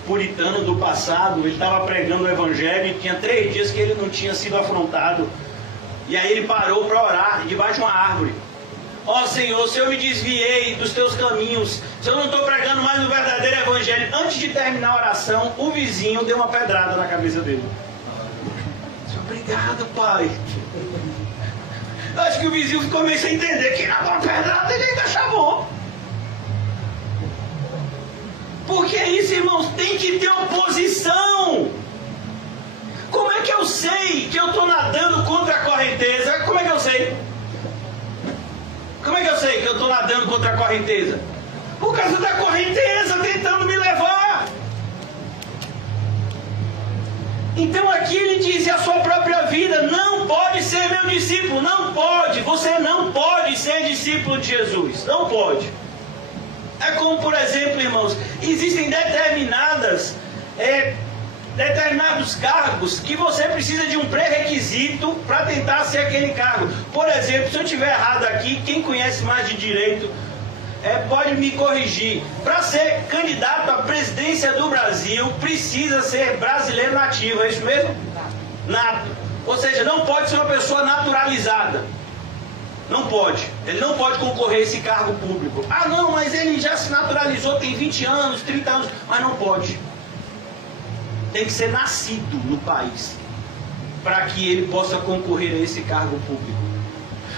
Puritano do passado, ele estava pregando o Evangelho e tinha 3 dias que ele não tinha sido afrontado. E aí ele parou para orar debaixo de uma árvore. Ó Senhor, se eu me desviei dos teus caminhos, se eu não estou pregando mais o verdadeiro Evangelho, antes de terminar a oração, o vizinho deu uma pedrada na cabeça dele. Obrigado, pai. Acho que o vizinho ficou meio sem entender que na pedrada ele ainda chamou. Porque isso, irmãos, tem que ter oposição. Como é que eu sei que eu estou nadando contra a correnteza? Como é que eu sei? Como é que eu sei que eu estou nadando contra a correnteza? Por causa da correnteza tentando me levar. Então aqui ele diz, a sua própria vida não pode ser meu discípulo. Não pode. Você não pode ser discípulo de Jesus. Não pode. É como, por exemplo, irmãos, existem determinados cargos que você precisa de um pré-requisito para tentar ser aquele cargo. Por exemplo, se eu estiver errado aqui, quem conhece mais de direito pode me corrigir. Para ser candidato à presidência do Brasil, precisa ser brasileiro nativo, é isso mesmo? Nato. Ou seja, não pode ser uma pessoa naturalizada. Não pode. Ele não pode concorrer a esse cargo público. Ah não, mas ele já se naturalizou, tem 20 anos, 30 anos, mas não pode. Tem que ser nascido no país para que ele possa concorrer a esse cargo público.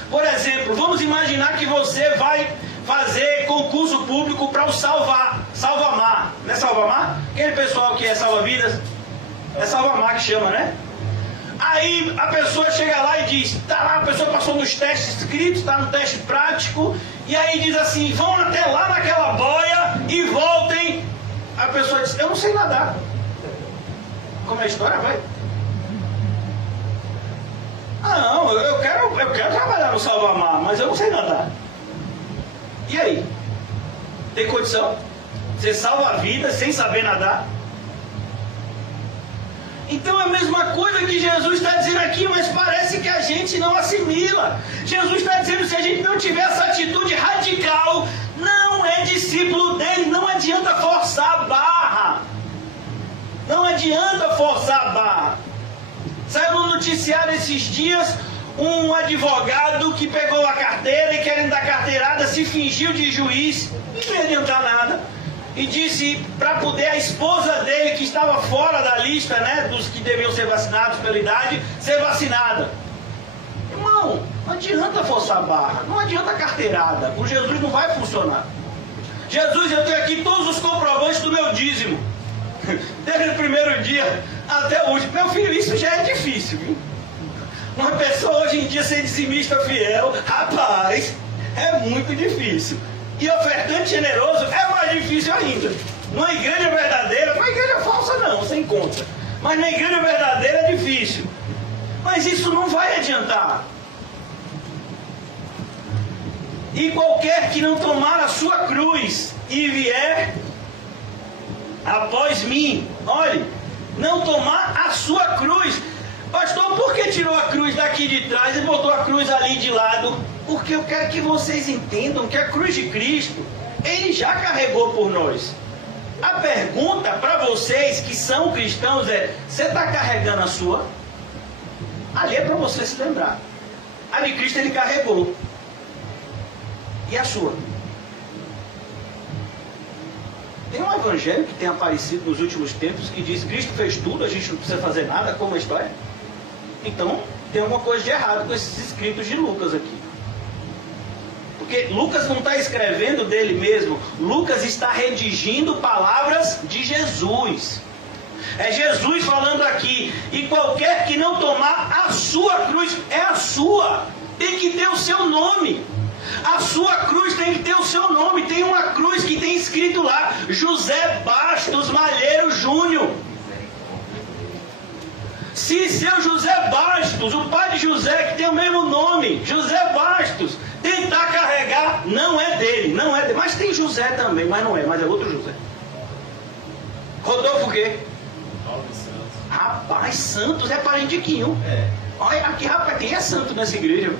Por exemplo, vamos imaginar que você vai fazer concurso público para o Salvamar. Não é Salvamar? Aquele pessoal que é salva-vidas? É Salvamar que chama, né? Aí a pessoa chega lá e diz, tá lá, a pessoa passou nos testes escritos, está no teste prático, e aí diz assim, vão até lá naquela boia e voltem. A pessoa diz, eu não sei nadar. Como é a história, vai? Ah, não, eu quero trabalhar no salva-mar, mas eu não sei nadar. E aí? Tem condição? Você salva a vida sem saber nadar? Então é a mesma coisa que Jesus está dizendo aqui, mas parece que a gente não assimila. Jesus está dizendo que se a gente não tiver essa atitude radical, não é discípulo dele, não adianta forçar a barra. Não adianta forçar a barra. Saiu no noticiário esses dias um advogado que pegou a carteira e querendo dar carteirada se fingiu de juiz, não ia adiantar nada. E disse para poder a esposa dele, que estava fora da lista, né, dos que deviam ser vacinados pela idade, ser vacinada. Irmão, não adianta forçar a barra, não adianta carteirada, com Jesus não vai funcionar. Jesus, eu tenho aqui todos os comprovantes do meu dízimo, desde o primeiro dia até o último. Meu filho, isso já é difícil, viu? Uma pessoa hoje em dia ser dizimista fiel, rapaz, é muito difícil. E ofertante generoso é mais difícil ainda. Numa igreja verdadeira, numa igreja falsa não, você encontra. Mas na igreja verdadeira é difícil. Mas isso não vai adiantar. E qualquer que não tomar a sua cruz e vier após mim, olhe, não tomar a sua cruz. Pastor, por que tirou a cruz daqui de trás e botou a cruz ali de lado? Porque eu quero que vocês entendam que a cruz de Cristo, Ele já carregou por nós. A pergunta para vocês que são cristãos é: você está carregando a sua? Ali é para você se lembrar. A de Cristo Ele carregou. E a sua? Tem um evangelho que tem aparecido nos últimos tempos que diz: Cristo fez tudo, a gente não precisa fazer nada, como a história. Então, tem alguma coisa de errado com esses escritos de Lucas aqui. Porque Lucas não está escrevendo dele mesmo. Lucas está redigindo palavras de Jesus. É Jesus falando aqui. E qualquer que não tomar a sua cruz, é a sua. Tem que ter o seu nome. A sua cruz tem que ter o seu nome. Tem uma cruz que tem escrito lá: José Bastos Malheiro Júnior. Se seu José Bastos, o pai de José, que tem o mesmo nome, José Bastos, tentar carregar, não é dele, não é dele. Mas tem José também, mas não é, mas é outro José. Rodolfo o quê? Rapaz, Santos é parente de Quinho. Olha aqui, rapaz, quem é santo nessa igreja?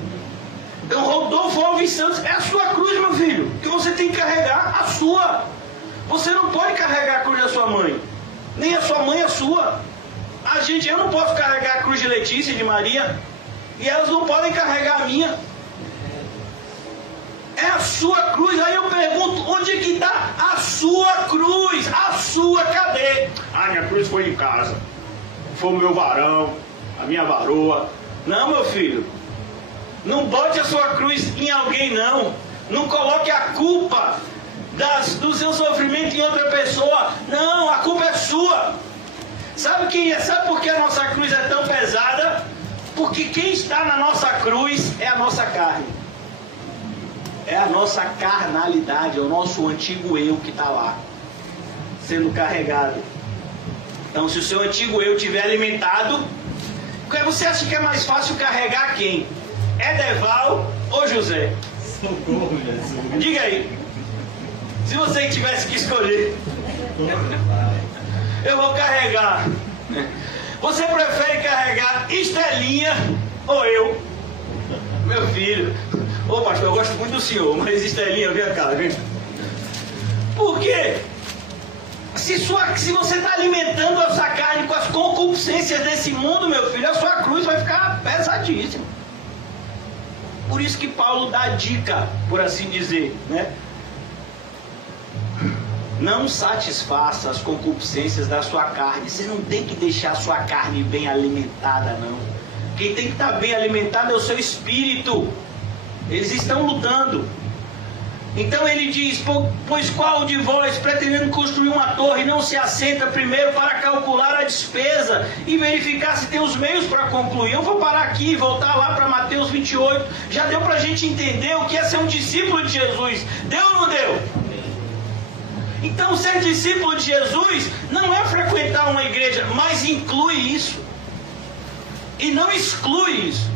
Então Rodolfo Alves Santos é a sua cruz, meu filho, que você tem que carregar a sua. Você não pode carregar a cruz da sua mãe, nem a sua mãe a sua. Eu não posso carregar a cruz de Letícia e de Maria, e elas não podem carregar a minha. É a sua cruz. Aí eu pergunto: onde é que está a sua cruz? A sua, cadê? Ah, minha cruz foi em casa, foi o meu varão, a minha varoa. Não, meu filho, não bote a sua cruz em alguém, não. Não coloque a culpa do seu sofrimento em outra pessoa. Não, a culpa é sua. Sabe por que a nossa cruz é tão pesada? Porque quem está na nossa cruz é a nossa carne. É a nossa carnalidade, é o nosso antigo eu que está lá, sendo carregado. Então, se o seu antigo eu estiver alimentado, você acha que é mais fácil carregar quem? Edeval ou José? Socorro, Jesus. Diga aí. Se você tivesse que escolher, eu vou carregar. Você prefere carregar Estelinha ou eu? Meu filho. Ô pastor, eu gosto muito do senhor, mas Estelinha, vem cá, vem. Por quê? Se você está alimentando a sua carne com as concupiscências desse mundo, meu filho, a sua cruz vai ficar pesadíssima. Por isso que Paulo dá a dica, por assim dizer, né? Não satisfaça as concupiscências da sua carne. Você não tem que deixar a sua carne bem alimentada, não. Quem tem que estar bem alimentado é o seu espírito. Eles estão lutando. Então ele diz: pois qual de vós, pretendendo construir uma torre, não se assenta primeiro para calcular a despesa e verificar se tem os meios para concluir? Eu vou parar aqui e voltar lá para Mateus 28. Já deu para a gente entender o que é ser um discípulo de Jesus. Deu ou não deu? Então ser discípulo de Jesus não é frequentar uma igreja, mas inclui isso. E não exclui isso.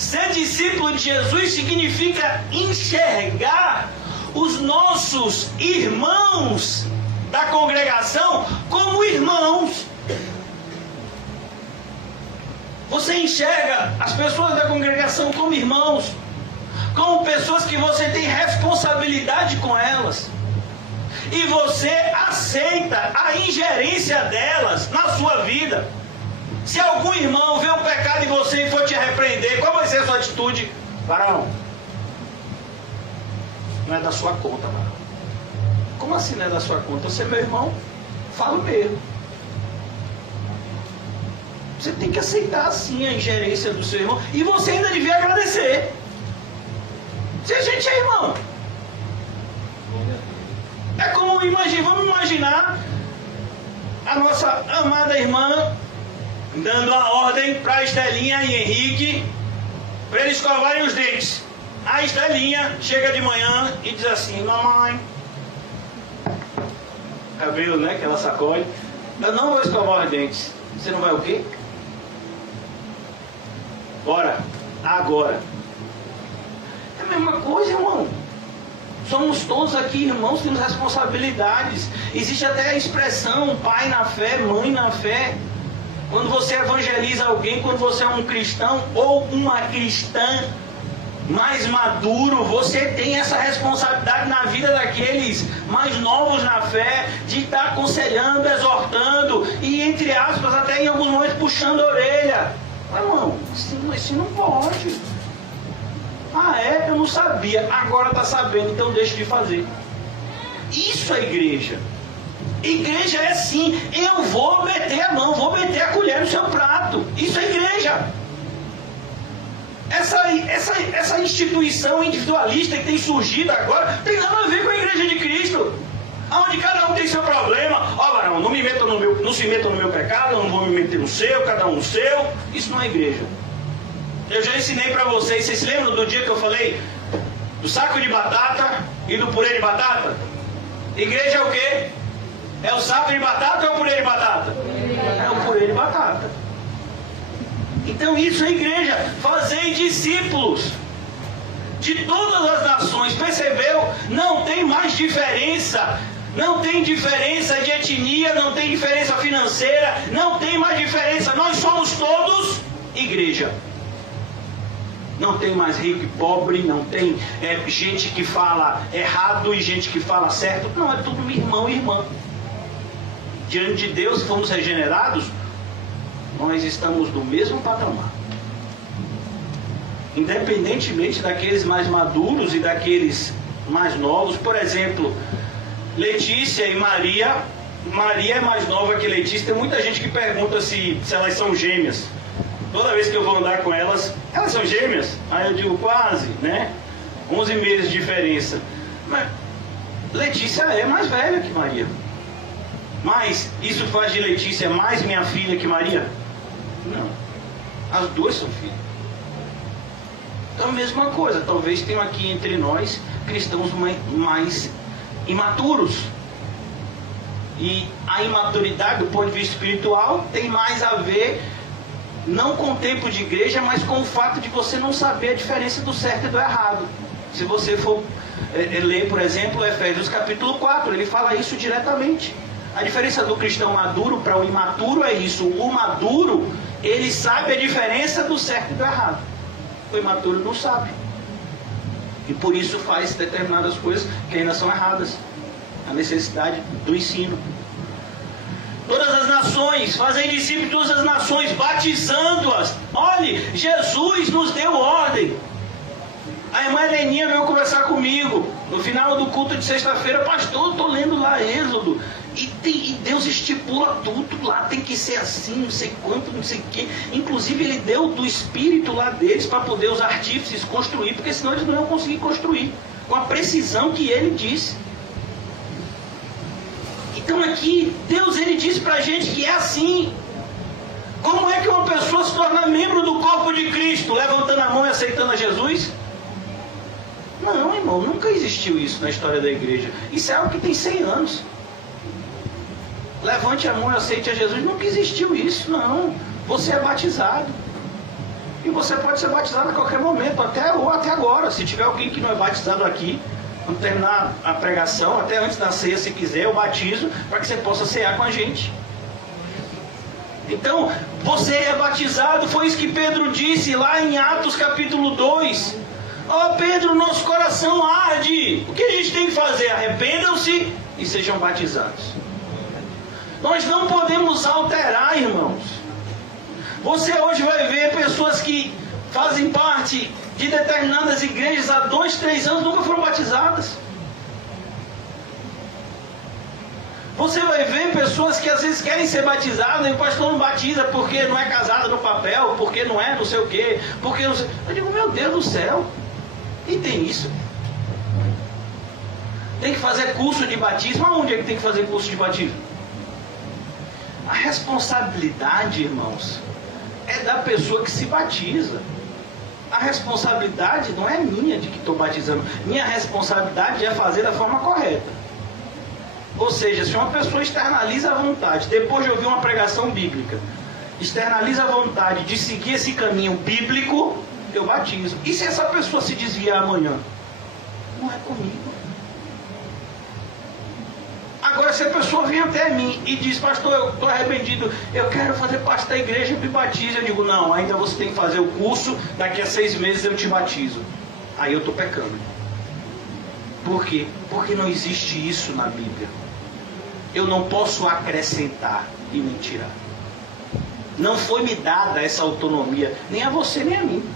Ser discípulo de Jesus significa enxergar os nossos irmãos da congregação como irmãos. Você enxerga as pessoas da congregação como irmãos, como pessoas que você tem responsabilidade com elas. E você aceita a ingerência delas na sua vida. Se algum irmão vê um pecado em você e for te repreender, qual vai ser a sua atitude? Varão, não é da sua conta, varão. Como assim não é da sua conta? Você é meu irmão, falo mesmo. Você tem que aceitar assim a ingerência do seu irmão. E você ainda devia agradecer. Se a gente é irmão. É como, vamos imaginar a nossa amada irmã dando a ordem para Estelinha e Henrique para eles escovarem os dentes. A Estelinha chega de manhã e diz assim: mamãe, cabelo, né, que ela sacode, eu não vou escovar os dentes. Você não vai o quê? Bora, agora. É a mesma coisa, irmão. Somos todos aqui irmãos, temos responsabilidades. Existe até a expressão pai na fé, mãe na fé. Quando você evangeliza alguém, quando você é um cristão ou uma cristã mais maduro, você tem essa responsabilidade na vida daqueles mais novos na fé, de estar aconselhando, exortando e, entre aspas, até em alguns momentos puxando a orelha. Mas, irmão, isso não pode. Ah, é? Eu não sabia. Agora está sabendo, então deixa de fazer. Isso é igreja. Igreja é assim: eu vou meter a mão, vou meter a colher no seu prato. Isso é igreja. Essa instituição individualista que tem surgido agora tem nada a ver com a igreja de Cristo, onde cada um tem seu problema. Ó, varão, não se metam no meu pecado, eu não vou me meter no seu, cada um no seu. Isso não é igreja. Eu já ensinei para vocês se lembram do dia que eu falei do saco de batata e do purê de batata? Igreja é o quê? É o saco de batata ou é o purê de batata? É o purê de batata. Então isso é igreja. Fazei discípulos de todas as nações. Percebeu? Não tem mais diferença. Não tem diferença de etnia, não tem diferença financeira, não tem mais diferença. Nós somos todos igreja. Não tem mais rico e pobre, não tem gente que fala errado e gente que fala certo. Não, é tudo irmão e irmã. Diante de Deus, fomos regenerados, nós estamos no mesmo patamar. Independentemente daqueles mais maduros e daqueles mais novos. Por exemplo, Letícia e Maria. Maria é mais nova que Letícia. Tem muita gente que pergunta se elas são gêmeas. Toda vez que eu vou andar com elas, elas são gêmeas? Aí eu digo quase, né? 11 meses de diferença. Mas Letícia é mais velha que Maria. Mas isso faz de Letícia mais minha filha que Maria? Não. As duas são filhas. Então a mesma coisa. Talvez tenham aqui entre nós cristãos mais imaturos. E a imaturidade do ponto de vista espiritual tem mais a ver não com o tempo de igreja, mas com o fato de você não saber a diferença do certo e do errado. Se você for ler, por exemplo, Efésios capítulo 4, ele fala isso diretamente. A diferença do cristão maduro para o imaturo é isso. O maduro, ele sabe a diferença do certo e do errado. O imaturo não sabe. E por isso faz determinadas coisas que ainda são erradas. A necessidade do ensino. Todas as nações, fazem discípulos de todas as nações, batizando-as. Olhe, Jesus nos deu ordem. A irmã Heleninha veio conversar comigo no final do culto de sexta-feira. Pastor, eu estou lendo lá Êxodo. E Deus estipula tudo lá, tem que ser assim, não sei quanto, não sei o quê. Inclusive ele deu do espírito lá deles para poder os artífices construir, porque senão eles não iam conseguir construir com a precisão que ele disse. Então aqui, Deus ele disse para a gente que é assim. Como é que uma pessoa se torna membro do corpo de Cristo? Levantando a mão e aceitando a Jesus? Não, irmão, nunca existiu isso na história da igreja. Isso é algo que tem 100 anos. Levante a mão e aceite a Jesus. Nunca existiu isso, não. Você é batizado. E você pode ser batizado a qualquer momento, até agora. Se tiver alguém que não é batizado aqui, quando terminar a pregação, até antes da ceia, se quiser, eu batizo, para que você possa cear com a gente. Então, você é batizado, foi isso que Pedro disse lá em Atos capítulo 2. Ó Pedro, nosso coração arde. O que a gente tem que fazer? Arrependam-se e sejam batizados. Nós não podemos alterar, irmãos. Você hoje vai ver pessoas que fazem parte de determinadas igrejas há 2, 3 anos, nunca foram batizadas. Você vai ver pessoas que às vezes querem ser batizadas e o pastor não batiza porque não é casada no papel, porque não é não sei o quê, porque não sei... Eu digo, meu Deus do céu, e tem isso? Tem que fazer curso de batismo? Aonde é que tem que fazer curso de batismo? A responsabilidade, irmãos, é da pessoa que se batiza. A responsabilidade não é minha de que estou batizando. Minha responsabilidade é fazer da forma correta. Ou seja, se uma pessoa externaliza a vontade, depois de ouvir uma pregação bíblica, externaliza a vontade de seguir esse caminho bíblico, eu batizo. E se essa pessoa se desviar amanhã? Não é comigo. Agora, se a pessoa vem até mim e diz, pastor, eu estou arrependido, eu quero fazer parte da igreja, me batiza. Eu digo, não, ainda você tem que fazer o curso, daqui a 6 meses eu te batizo. Aí eu estou pecando. Por quê? Porque não existe isso na Bíblia. Eu não posso acrescentar e nem tirar. Não foi me dada essa autonomia, nem a você nem a mim.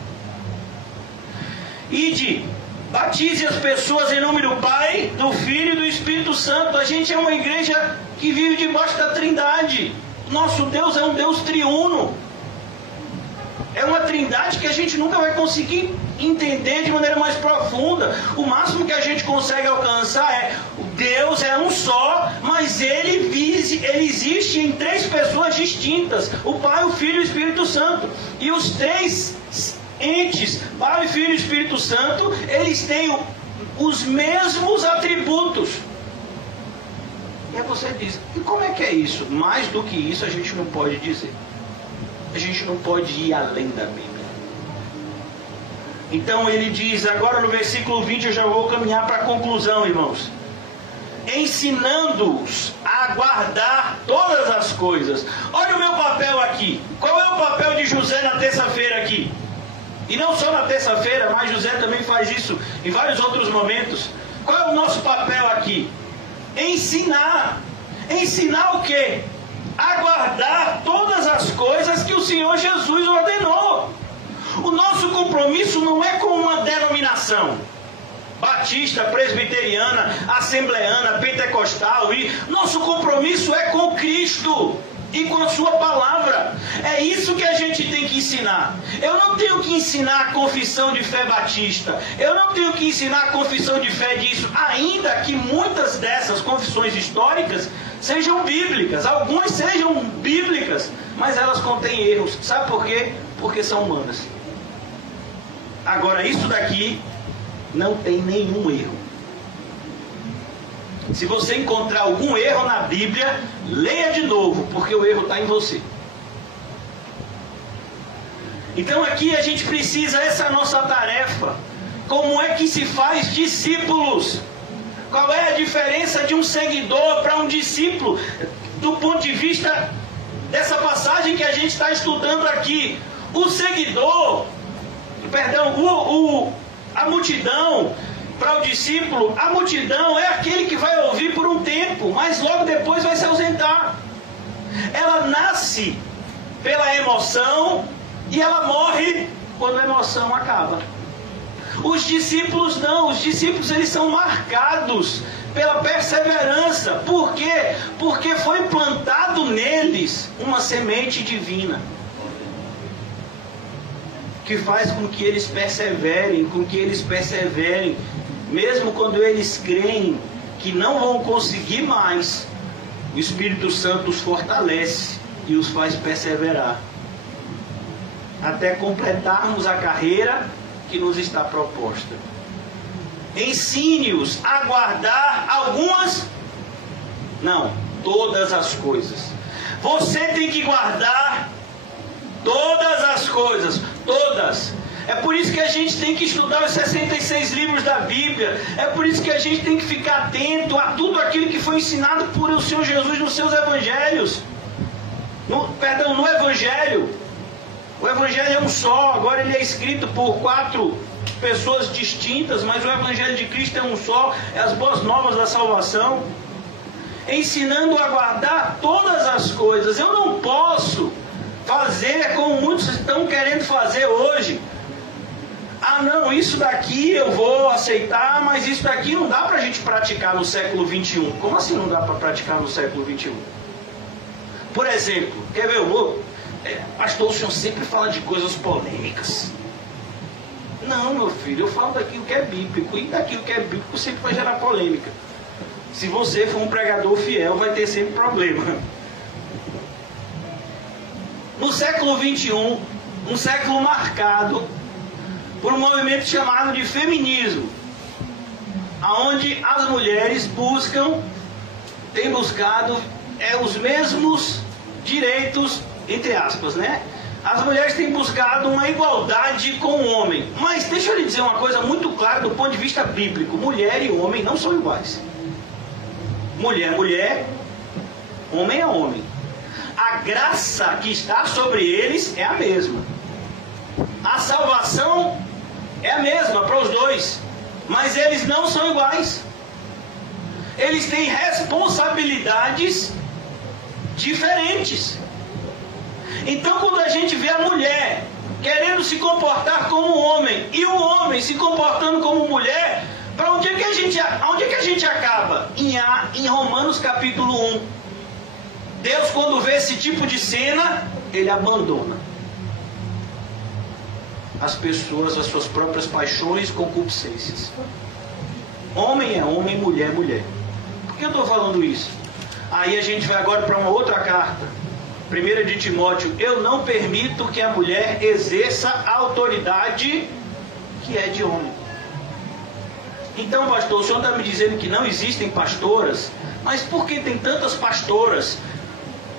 Ide, batize as pessoas em nome do Pai, do Filho e do Espírito Santo. A gente é uma igreja que vive debaixo da Trindade. Nosso Deus é um Deus triuno. É uma trindade que a gente nunca vai conseguir entender de maneira mais profunda. O máximo que a gente consegue alcançar é Deus é um só, mas ele existe em 3 pessoas distintas: o Pai, o Filho e o Espírito Santo. E os 3 entes, Pai, Filho e Espírito Santo, eles têm os mesmos atributos. E aí você diz, e como é que é isso? Mais do que isso a gente não pode dizer. A gente não pode ir além da Bíblia. Então ele diz, agora no versículo 20, eu já vou caminhar para a conclusão, irmãos. Ensinando-os a guardar todas as coisas. Olha o meu papel aqui. Qual é o papel de José na terça-feira aqui? E não só na terça-feira, mas José também faz isso em vários outros momentos. Qual é o nosso papel aqui? Ensinar. Ensinar o quê? A guardar todas as coisas que o Senhor Jesus ordenou. O nosso compromisso não é com uma denominação batista, presbiteriana, assembleana, pentecostal. E nosso compromisso é com Cristo e com a sua palavra. É isso que a gente tem que ensinar. Eu não tenho que ensinar a confissão de fé batista. Eu não tenho que ensinar a confissão de fé disso, ainda que muitas dessas confissões históricas sejam bíblicas. Algumas sejam bíblicas, mas elas contêm erros. Sabe por quê? Porque são humanas. Agora, isso daqui não tem nenhum erro. Se você encontrar algum erro na Bíblia, leia de novo, porque o erro está em você. Então aqui a gente precisa, essa é a nossa tarefa. Como é que se faz discípulos? Qual é a diferença de um seguidor para um discípulo? Do ponto de vista dessa passagem que a gente está estudando aqui. O seguidor, a multidão, para o discípulo, a multidão é aquele que vai ouvir por um tempo, mas logo depois vai se ausentar. Ela nasce pela emoção e ela morre quando a emoção acaba. Os discípulos não, os discípulos eles são marcados pela perseverança. Por quê? Porque foi plantado neles uma semente divina, que faz com que eles perseverem, mesmo quando eles creem que não vão conseguir mais. O Espírito Santo os fortalece e os faz perseverar, até completarmos a carreira que nos está proposta. Ensine-os a guardar algumas, não, todas as coisas. Você tem que guardar todas as coisas. Todas. É por isso que a gente tem que estudar os 66 livros da Bíblia. É por isso que a gente tem que ficar atento a tudo aquilo que foi ensinado por o Senhor Jesus nos seus evangelhos. No Evangelho. O Evangelho é um só. Agora ele é escrito por 4 pessoas distintas, mas o Evangelho de Cristo é um só. É as boas novas da salvação. Ensinando a guardar todas as coisas. Eu não posso fazer como muitos estão querendo fazer hoje. Ah não, isso daqui eu vou aceitar, mas isso daqui não dá para a gente praticar no século 21. Como assim não dá para praticar no século 21? Por exemplo, quer ver pastor, o senhor sempre fala de coisas polêmicas. Não, meu filho, eu falo daquilo que é bíblico, e daquilo que é bíblico sempre vai gerar polêmica. Se você for um pregador fiel, vai ter sempre problema. No século 21, um século marcado por um movimento chamado de feminismo, onde as mulheres têm buscado os mesmos direitos, entre aspas, né? As mulheres têm buscado uma igualdade com o homem. Mas deixa eu lhe dizer uma coisa muito clara do ponto de vista bíblico: mulher e homem não são iguais. Mulher é mulher, homem é homem. A graça que está sobre eles é a mesma. A salvação é a mesma para os dois, mas eles não são iguais. Eles têm responsabilidades diferentes. Então, quando a gente vê a mulher querendo se comportar como homem e o homem se comportando como mulher, para onde é que a gente acaba? Em Romanos capítulo 1. Deus, quando vê esse tipo de cena, ele abandona as pessoas, as suas próprias paixões e concupiscências. Homem é homem, mulher é mulher. Por que eu estou falando isso? Aí a gente vai agora para uma outra carta. 1 de Timóteo: eu não permito que a mulher exerça a autoridade que é de homem. Então, pastor, o senhor está me dizendo que não existem pastoras? Mas por que tem tantas pastoras?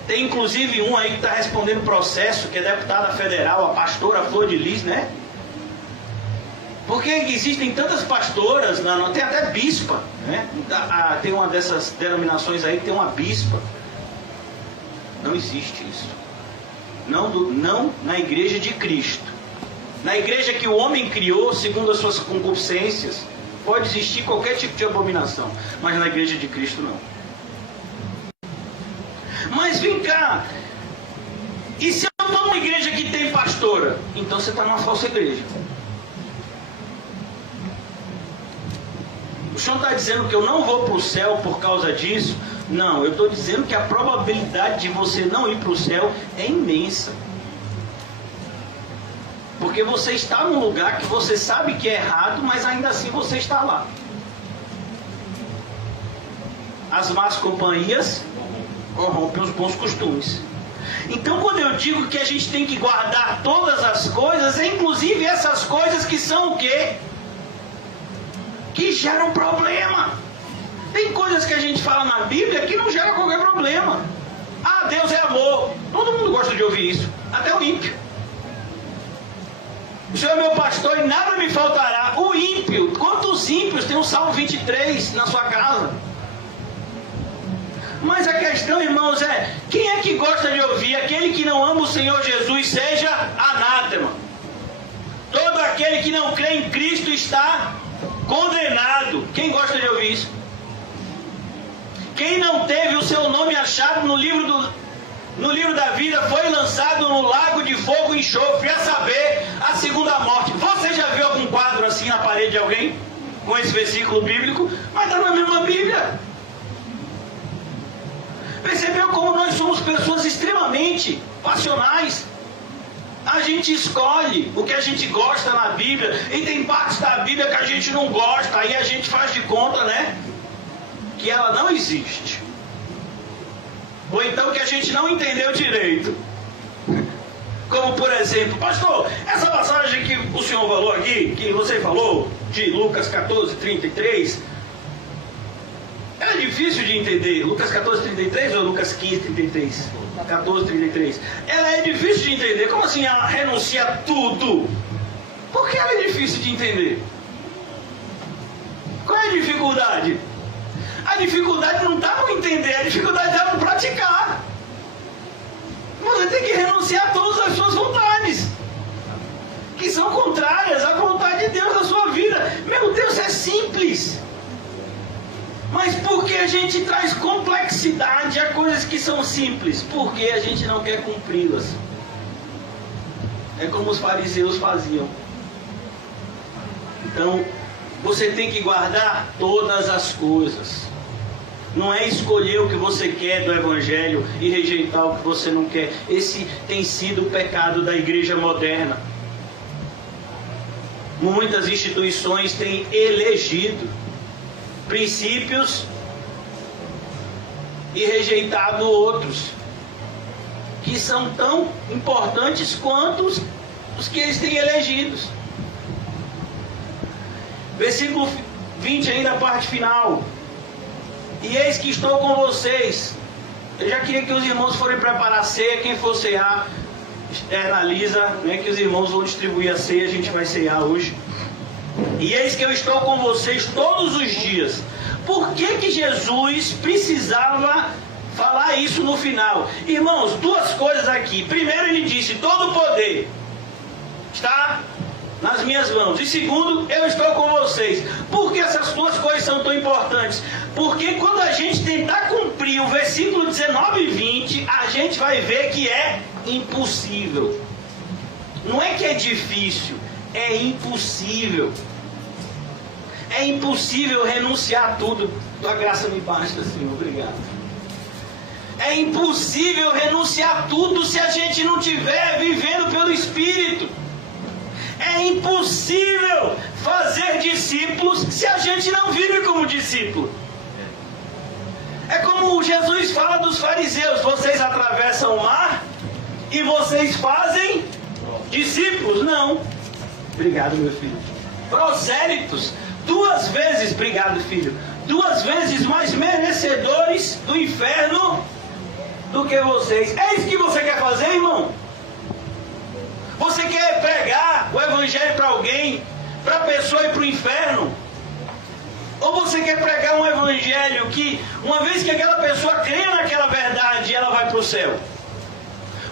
Tem inclusive um aí que está respondendo processo, que é deputada federal, a pastora Flor de Lis, né? Por que existem tantas pastoras? Tem até bispa, né? Tem uma dessas denominações aí que tem uma bispa. Não existe isso. Não na igreja de Cristo. Na igreja que o homem criou segundo as suas concupiscências, pode existir qualquer tipo de abominação, mas na igreja de Cristo não. Mas vem cá, e se eu estou numa igreja que tem pastora? Então você está numa falsa igreja. O senhor está dizendo que eu não vou para o céu por causa disso? Não, eu estou dizendo que a probabilidade de você não ir para o céu é imensa. Porque você está num lugar que você sabe que é errado, mas ainda assim você está lá. As más companhias corrompem os bons costumes. Então, quando eu digo que a gente tem que guardar todas as coisas, é inclusive essas coisas que são o quê? Que geram problema. Tem coisas que a gente fala na Bíblia que não geram qualquer problema. Ah, Deus é amor. Todo mundo gosta de ouvir isso, até o ímpio. O Senhor é meu pastor e nada me faltará. O ímpio, quantos ímpios tem o Salmo 23 na sua casa? Mas a questão, irmãos, é: quem é que gosta de ouvir aquele que não ama o Senhor Jesus seja anátema? Todo aquele que não crê em Cristo está condenado. Quem gosta de ouvir isso? Quem não teve o seu nome achado no livro da vida foi lançado no lago de fogo e enxofre, a saber, a segunda morte. Você já viu algum quadro assim na parede de alguém com esse versículo bíblico? Mas está na mesma Bíblia. Percebeu como nós somos pessoas extremamente passionais? A gente escolhe o que a gente gosta na Bíblia, e tem partes da Bíblia que a gente não gosta, aí a gente faz de conta, né, que ela não existe. Ou então que a gente não entendeu direito. Como por exemplo, pastor, essa passagem que o senhor falou aqui, que você falou, de Lucas 14:33, Ela é difícil de entender. Lucas 14:33 ou Lucas 15:33? 14:33. Ela é difícil de entender. Como assim ela renuncia a tudo? Por que ela é difícil de entender? Qual é a dificuldade? A dificuldade não está no entender, a dificuldade está no praticar. Você tem que renunciar a todas as suas vontades, que são contrárias à vontade de Deus na sua vida. Meu Deus, é simples. Mas por que a gente traz complexidade a coisas que são simples? Porque a gente não quer cumpri-las. É como os fariseus faziam. Então, você tem que guardar todas as coisas. Não é escolher o que você quer do Evangelho e rejeitar o que você não quer. Esse tem sido o pecado da igreja moderna. Muitas instituições têm elegido princípios e rejeitado outros, que são tão importantes quanto os que eles têm elegidos. Versículo 20 ainda, a parte final. E eis que estou com vocês. Eu já queria que os irmãos forem preparar a ceia. Quem for cear, analisa, né, que os irmãos vão distribuir a ceia. A gente vai cear hoje. E eis que eu estou com vocês todos os dias. Por que Jesus precisava falar isso no final? Irmãos, duas coisas aqui. Primeiro, ele disse: todo o poder está nas minhas mãos. E segundo, eu estou com vocês. Por que essas duas coisas são tão importantes? Porque quando a gente tentar cumprir o versículo 19 e 20, a gente vai ver que é impossível. Não é que é difícil, é impossível. É impossível renunciar a tudo. Tua graça me basta, Senhor. Obrigado. É impossível renunciar a tudo se a gente não estiver vivendo pelo Espírito. É impossível fazer discípulos se a gente não vive como discípulo. É como Jesus fala dos fariseus: vocês atravessam o mar e vocês fazem discípulos. Não. Obrigado, meu filho. Prosélitos. 2 vezes, obrigado, filho. 2 vezes mais merecedores do inferno do que vocês. É isso que você quer fazer, irmão? Você quer pregar o Evangelho para alguém, para a pessoa ir para o inferno? Ou você quer pregar um Evangelho que, uma vez que aquela pessoa crê naquela verdade, ela vai para o céu?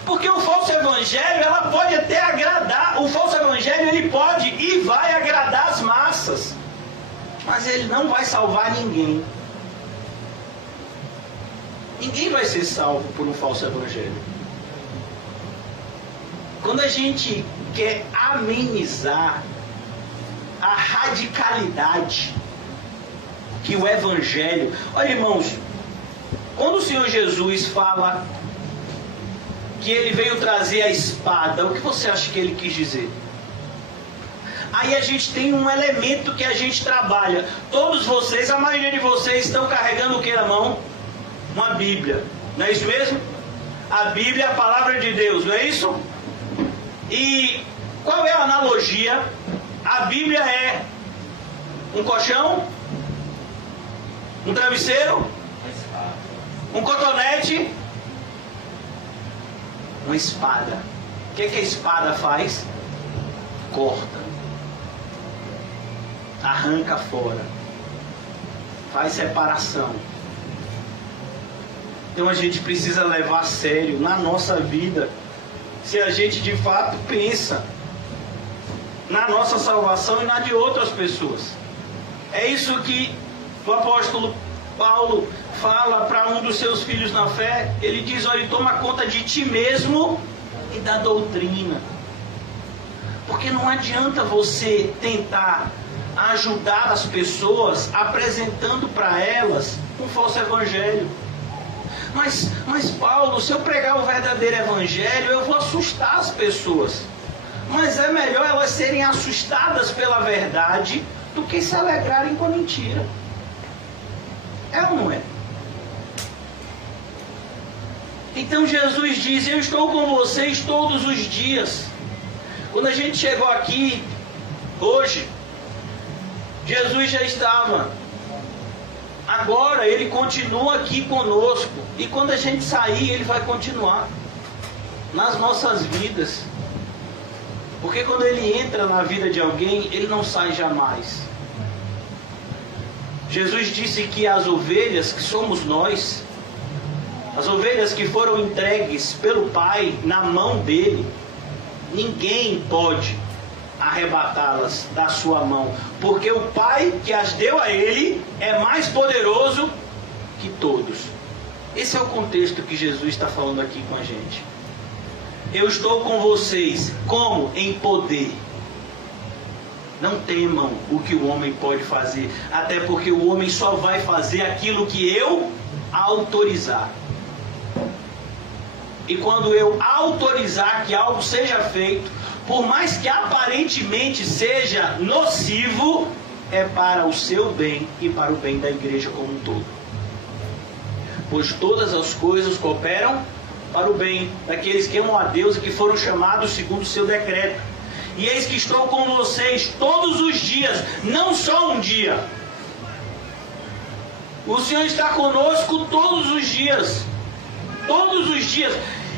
Porque o falso Evangelho, ela pode até agradar, o falso Evangelho ele pode e vai agradar as massas, mas ele não vai salvar ninguém. Ninguém vai ser salvo por um falso Evangelho. Quando a gente quer amenizar a radicalidade que o Evangelho... Olha, irmãos, quando o Senhor Jesus fala que ele veio trazer a espada, o que você acha que ele quis dizer? Aí a gente tem um elemento que a gente trabalha. Todos vocês, a maioria de vocês, estão carregando o que na mão? Uma Bíblia. Não é isso mesmo? A Bíblia é a palavra de Deus, não é isso? E qual é a analogia? A Bíblia é um colchão, um travesseiro, um cotonete, uma espada. O que a espada faz? Corta, arranca fora, faz separação. Então a gente precisa levar a sério na nossa vida, se a gente de fato pensa na nossa salvação e na de outras pessoas. É isso que o apóstolo Paulo fala para um dos seus filhos na fé. Ele diz: olha, toma conta de ti mesmo e da doutrina. Porque não adianta você tentar ajudar as pessoas apresentando para elas um falso evangelho. Mas Paulo, se eu pregar o verdadeiro evangelho, eu vou assustar as pessoas. Mas é melhor elas serem assustadas pela verdade do que se alegrarem com a mentira. É ou não é? Então Jesus diz: eu estou com vocês todos os dias. Quando a gente chegou aqui hoje, Jesus já estava Agora Ele continua aqui conosco. E quando a gente sair, Ele vai continuar nas nossas vidas. Porque quando Ele entra na vida de alguém, Ele não sai jamais. Jesus disse que as ovelhas, que somos nós, as ovelhas que foram entregues pelo Pai na mão dele, ninguém pode arrebatá-las da sua mão, porque o Pai que as deu a ele é mais poderoso que todos. Esse é o contexto que Jesus está falando aqui com a gente. Eu estou com vocês como? Em poder. Não temam o que o homem pode fazer, até porque o homem só vai fazer aquilo que eu autorizar. E quando eu autorizar que algo seja feito, por mais que aparentemente seja nocivo, é para o seu bem e para o bem da igreja como um todo. Pois todas as coisas cooperam para o bem daqueles que amam a Deus e que foram chamados segundo o seu decreto. E eis que estou com vocês todos os dias, não só um dia. O Senhor está conosco todos os dias. Todos os dias.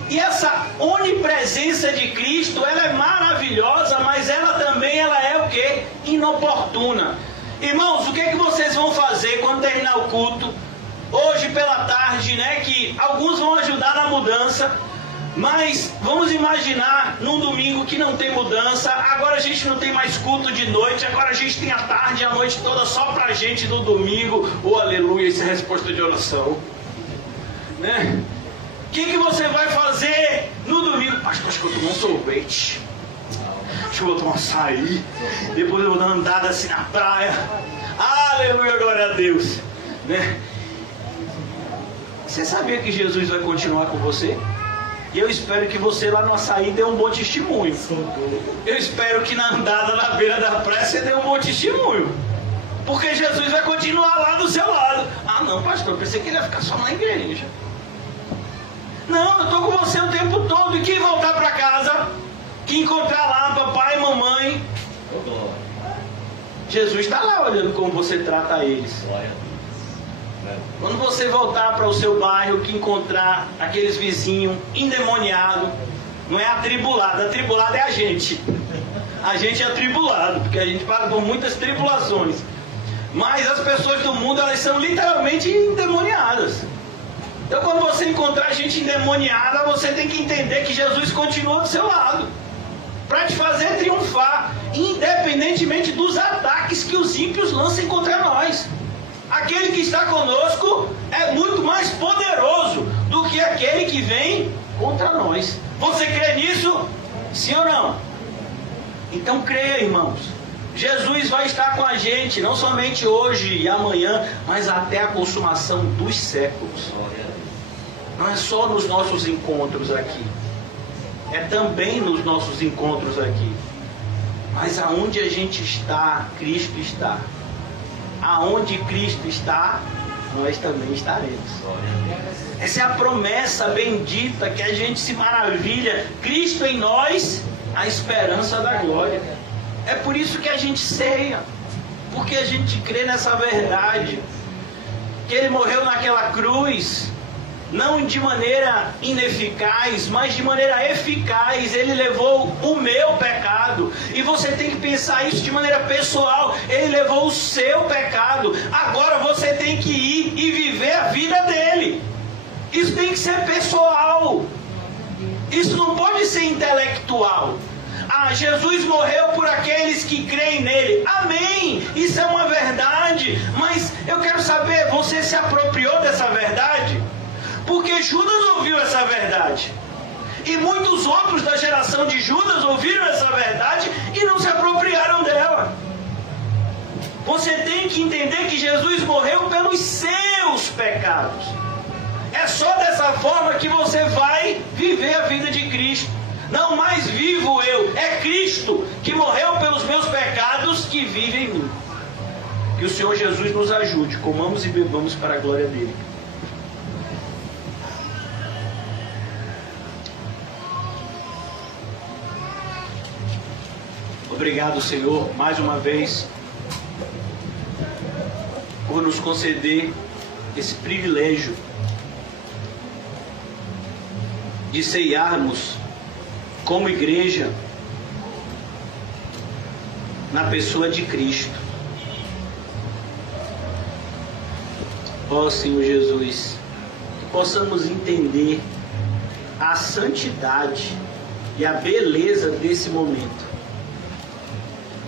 E essa onipresença de Cristo, ela é maravilhosa, mas ela também é o quê? Inoportuna. Irmãos, o que é que vocês vão fazer quando terminar o culto? Hoje pela tarde, né? Que alguns vão ajudar na mudança. Mas vamos imaginar num domingo que não tem mudança. Agora a gente não tem mais culto de noite. Agora a gente tem a tarde e a noite toda só pra gente no domingo. Oh, aleluia, essa é a resposta de oração, né? O que você vai fazer no domingo? Pastor, acho que eu tomo um sorvete. Acho que eu vou tomar um açaí. Depois eu vou dar uma andada assim na praia. Aleluia, glória a Deus, né? Você sabia que Jesus vai continuar com você? E eu espero que você lá no açaí dê um bom testemunho. Eu espero que na andada na beira da praia você dê um bom testemunho. Porque Jesus vai continuar lá do seu lado. Ah não, pastor, eu pensei que ele ia ficar só na igreja. Não, eu estou com você o tempo todo. E quem voltar para casa, que encontrar lá papai e mamãe, Jesus está lá olhando como você trata eles. Quando você voltar para o seu bairro, que encontrar aqueles vizinhos endemoniados, não é atribulado é a gente. A gente é atribulado, porque a gente passa por muitas tribulações. Mas as pessoas do mundo, elas são literalmente endemoniadas. Então quando você encontrar gente endemoniada, você tem que entender que Jesus continua do seu lado, para te fazer triunfar, independentemente dos ataques que os ímpios lancem contra nós. Aquele que está conosco é muito mais poderoso do que aquele que vem contra nós. Você crê nisso? Sim ou não? Então creia, irmãos. Jesus vai estar com a gente, não somente hoje e amanhã, mas até a consumação dos séculos. Não é só nos nossos encontros aqui, é também nos nossos encontros aqui. Mas aonde a gente está, Cristo está. Aonde Cristo está, nós também estaremos. Essa é a promessa bendita que a gente se maravilha. Cristo em nós, a esperança da glória. É por isso que a gente ceia, porque a gente crê nessa verdade, que Ele morreu naquela cruz, não de maneira ineficaz, mas de maneira eficaz. Ele levou o meu pecado. E você tem que pensar isso de maneira pessoal. Ele levou o seu pecado. Agora você tem que ir e viver a vida dele. Isso tem que ser pessoal. Isso não pode ser intelectual. Ah, Jesus morreu por aqueles que creem nele. Amém. Isso é uma verdade. Mas eu quero saber, você se apropriou dessa verdade? Porque Judas ouviu essa verdade. E muitos outros da geração de Judas ouviram essa verdade e não se apropriaram dela. Você tem que entender que Jesus morreu pelos seus pecados. É só dessa forma que você vai viver a vida de Cristo. Não mais vivo eu, é Cristo que morreu pelos meus pecados que vive em mim. Que o Senhor Jesus nos ajude, comamos e bebamos para a glória dele. Obrigado, Senhor, mais uma vez, por nos conceder esse privilégio de ceiarmos como igreja na pessoa de Cristo. Ó Senhor Jesus, que possamos entender a santidade e a beleza desse momento,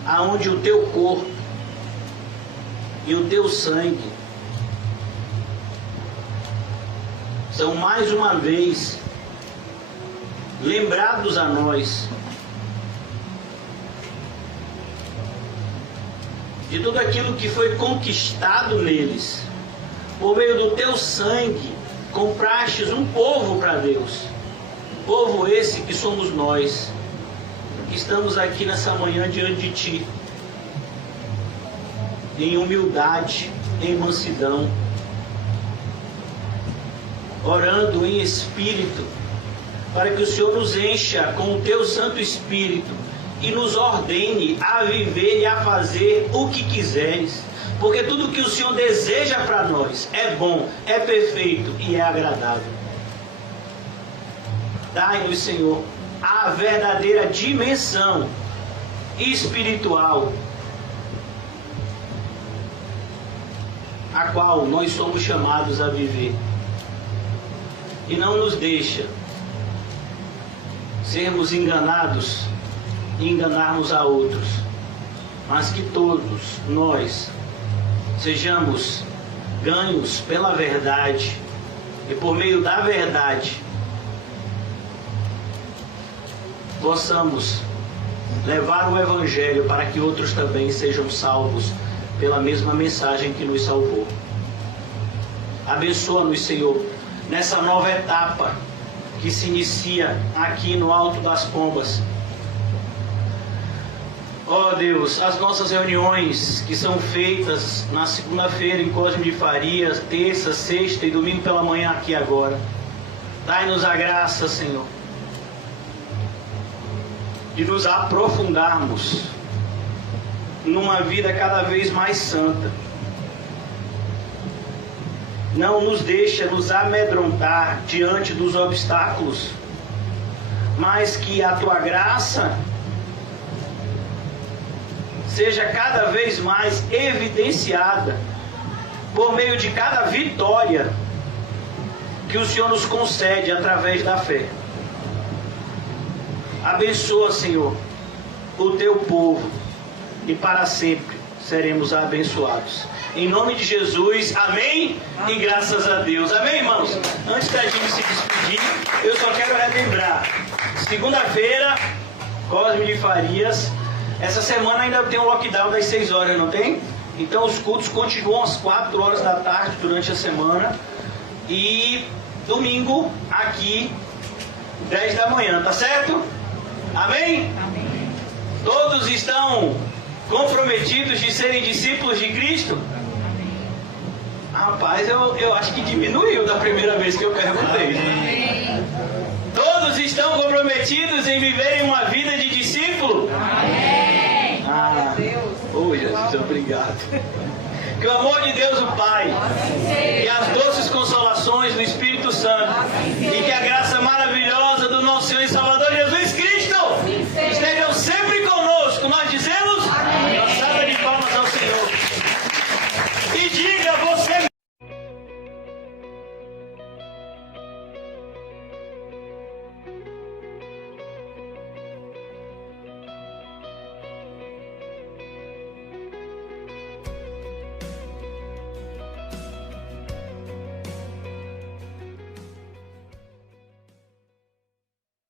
aonde o teu corpo e o teu sangue são mais uma vez lembrados a nós de tudo aquilo que foi conquistado neles. Por meio do teu sangue, comprastes um povo para Deus. Povo esse que somos nós, que estamos aqui nessa manhã diante de Ti, em humildade, em mansidão, orando em espírito, para que o Senhor nos encha com o Teu Santo Espírito e nos ordene a viver e a fazer o que quiseres. Porque tudo que o Senhor deseja para nós é bom, é perfeito e é agradável. Dai-nos, Senhor, a verdadeira dimensão espiritual a qual nós somos chamados a viver. E não nos deixa sermos enganados e enganarmos a outros, mas que todos nós sejamos ganhos pela verdade e por meio da verdade possamos levar o Evangelho para que outros também sejam salvos pela mesma mensagem que nos salvou. Abençoa-nos, Senhor, nessa nova etapa que se inicia aqui no Alto das Pombas. Ó Deus, as nossas reuniões que são feitas na segunda-feira em Cosme de Farias, terça, sexta e domingo pela manhã aqui agora. Dai-nos a graça, Senhor, de nos aprofundarmos numa vida cada vez mais santa. Não nos deixa nos amedrontar diante dos obstáculos, mas que a Tua graça seja cada vez mais evidenciada por meio de cada vitória que o Senhor nos concede através da fé. Abençoa, Senhor, o Teu povo e para sempre seremos abençoados. Em nome de Jesus, amém? E graças a Deus. Amém, irmãos? Antes da gente se despedir, eu só quero relembrar. Segunda-feira, Cosme de Farias. Essa semana ainda tem um lockdown das 6 horas, não tem? Então os cultos continuam às 4 horas da tarde durante a semana. E domingo, aqui, 10 da manhã, tá certo? Amém? Amém. Todos estão comprometidos de serem discípulos de Cristo? Rapaz, eu acho que diminuiu da primeira vez que eu perguntei. Amém. Todos estão comprometidos em viverem uma vida de discípulo? Amém. Ah, oh, Jesus, obrigado. Que o amor de Deus, o Pai, e as doces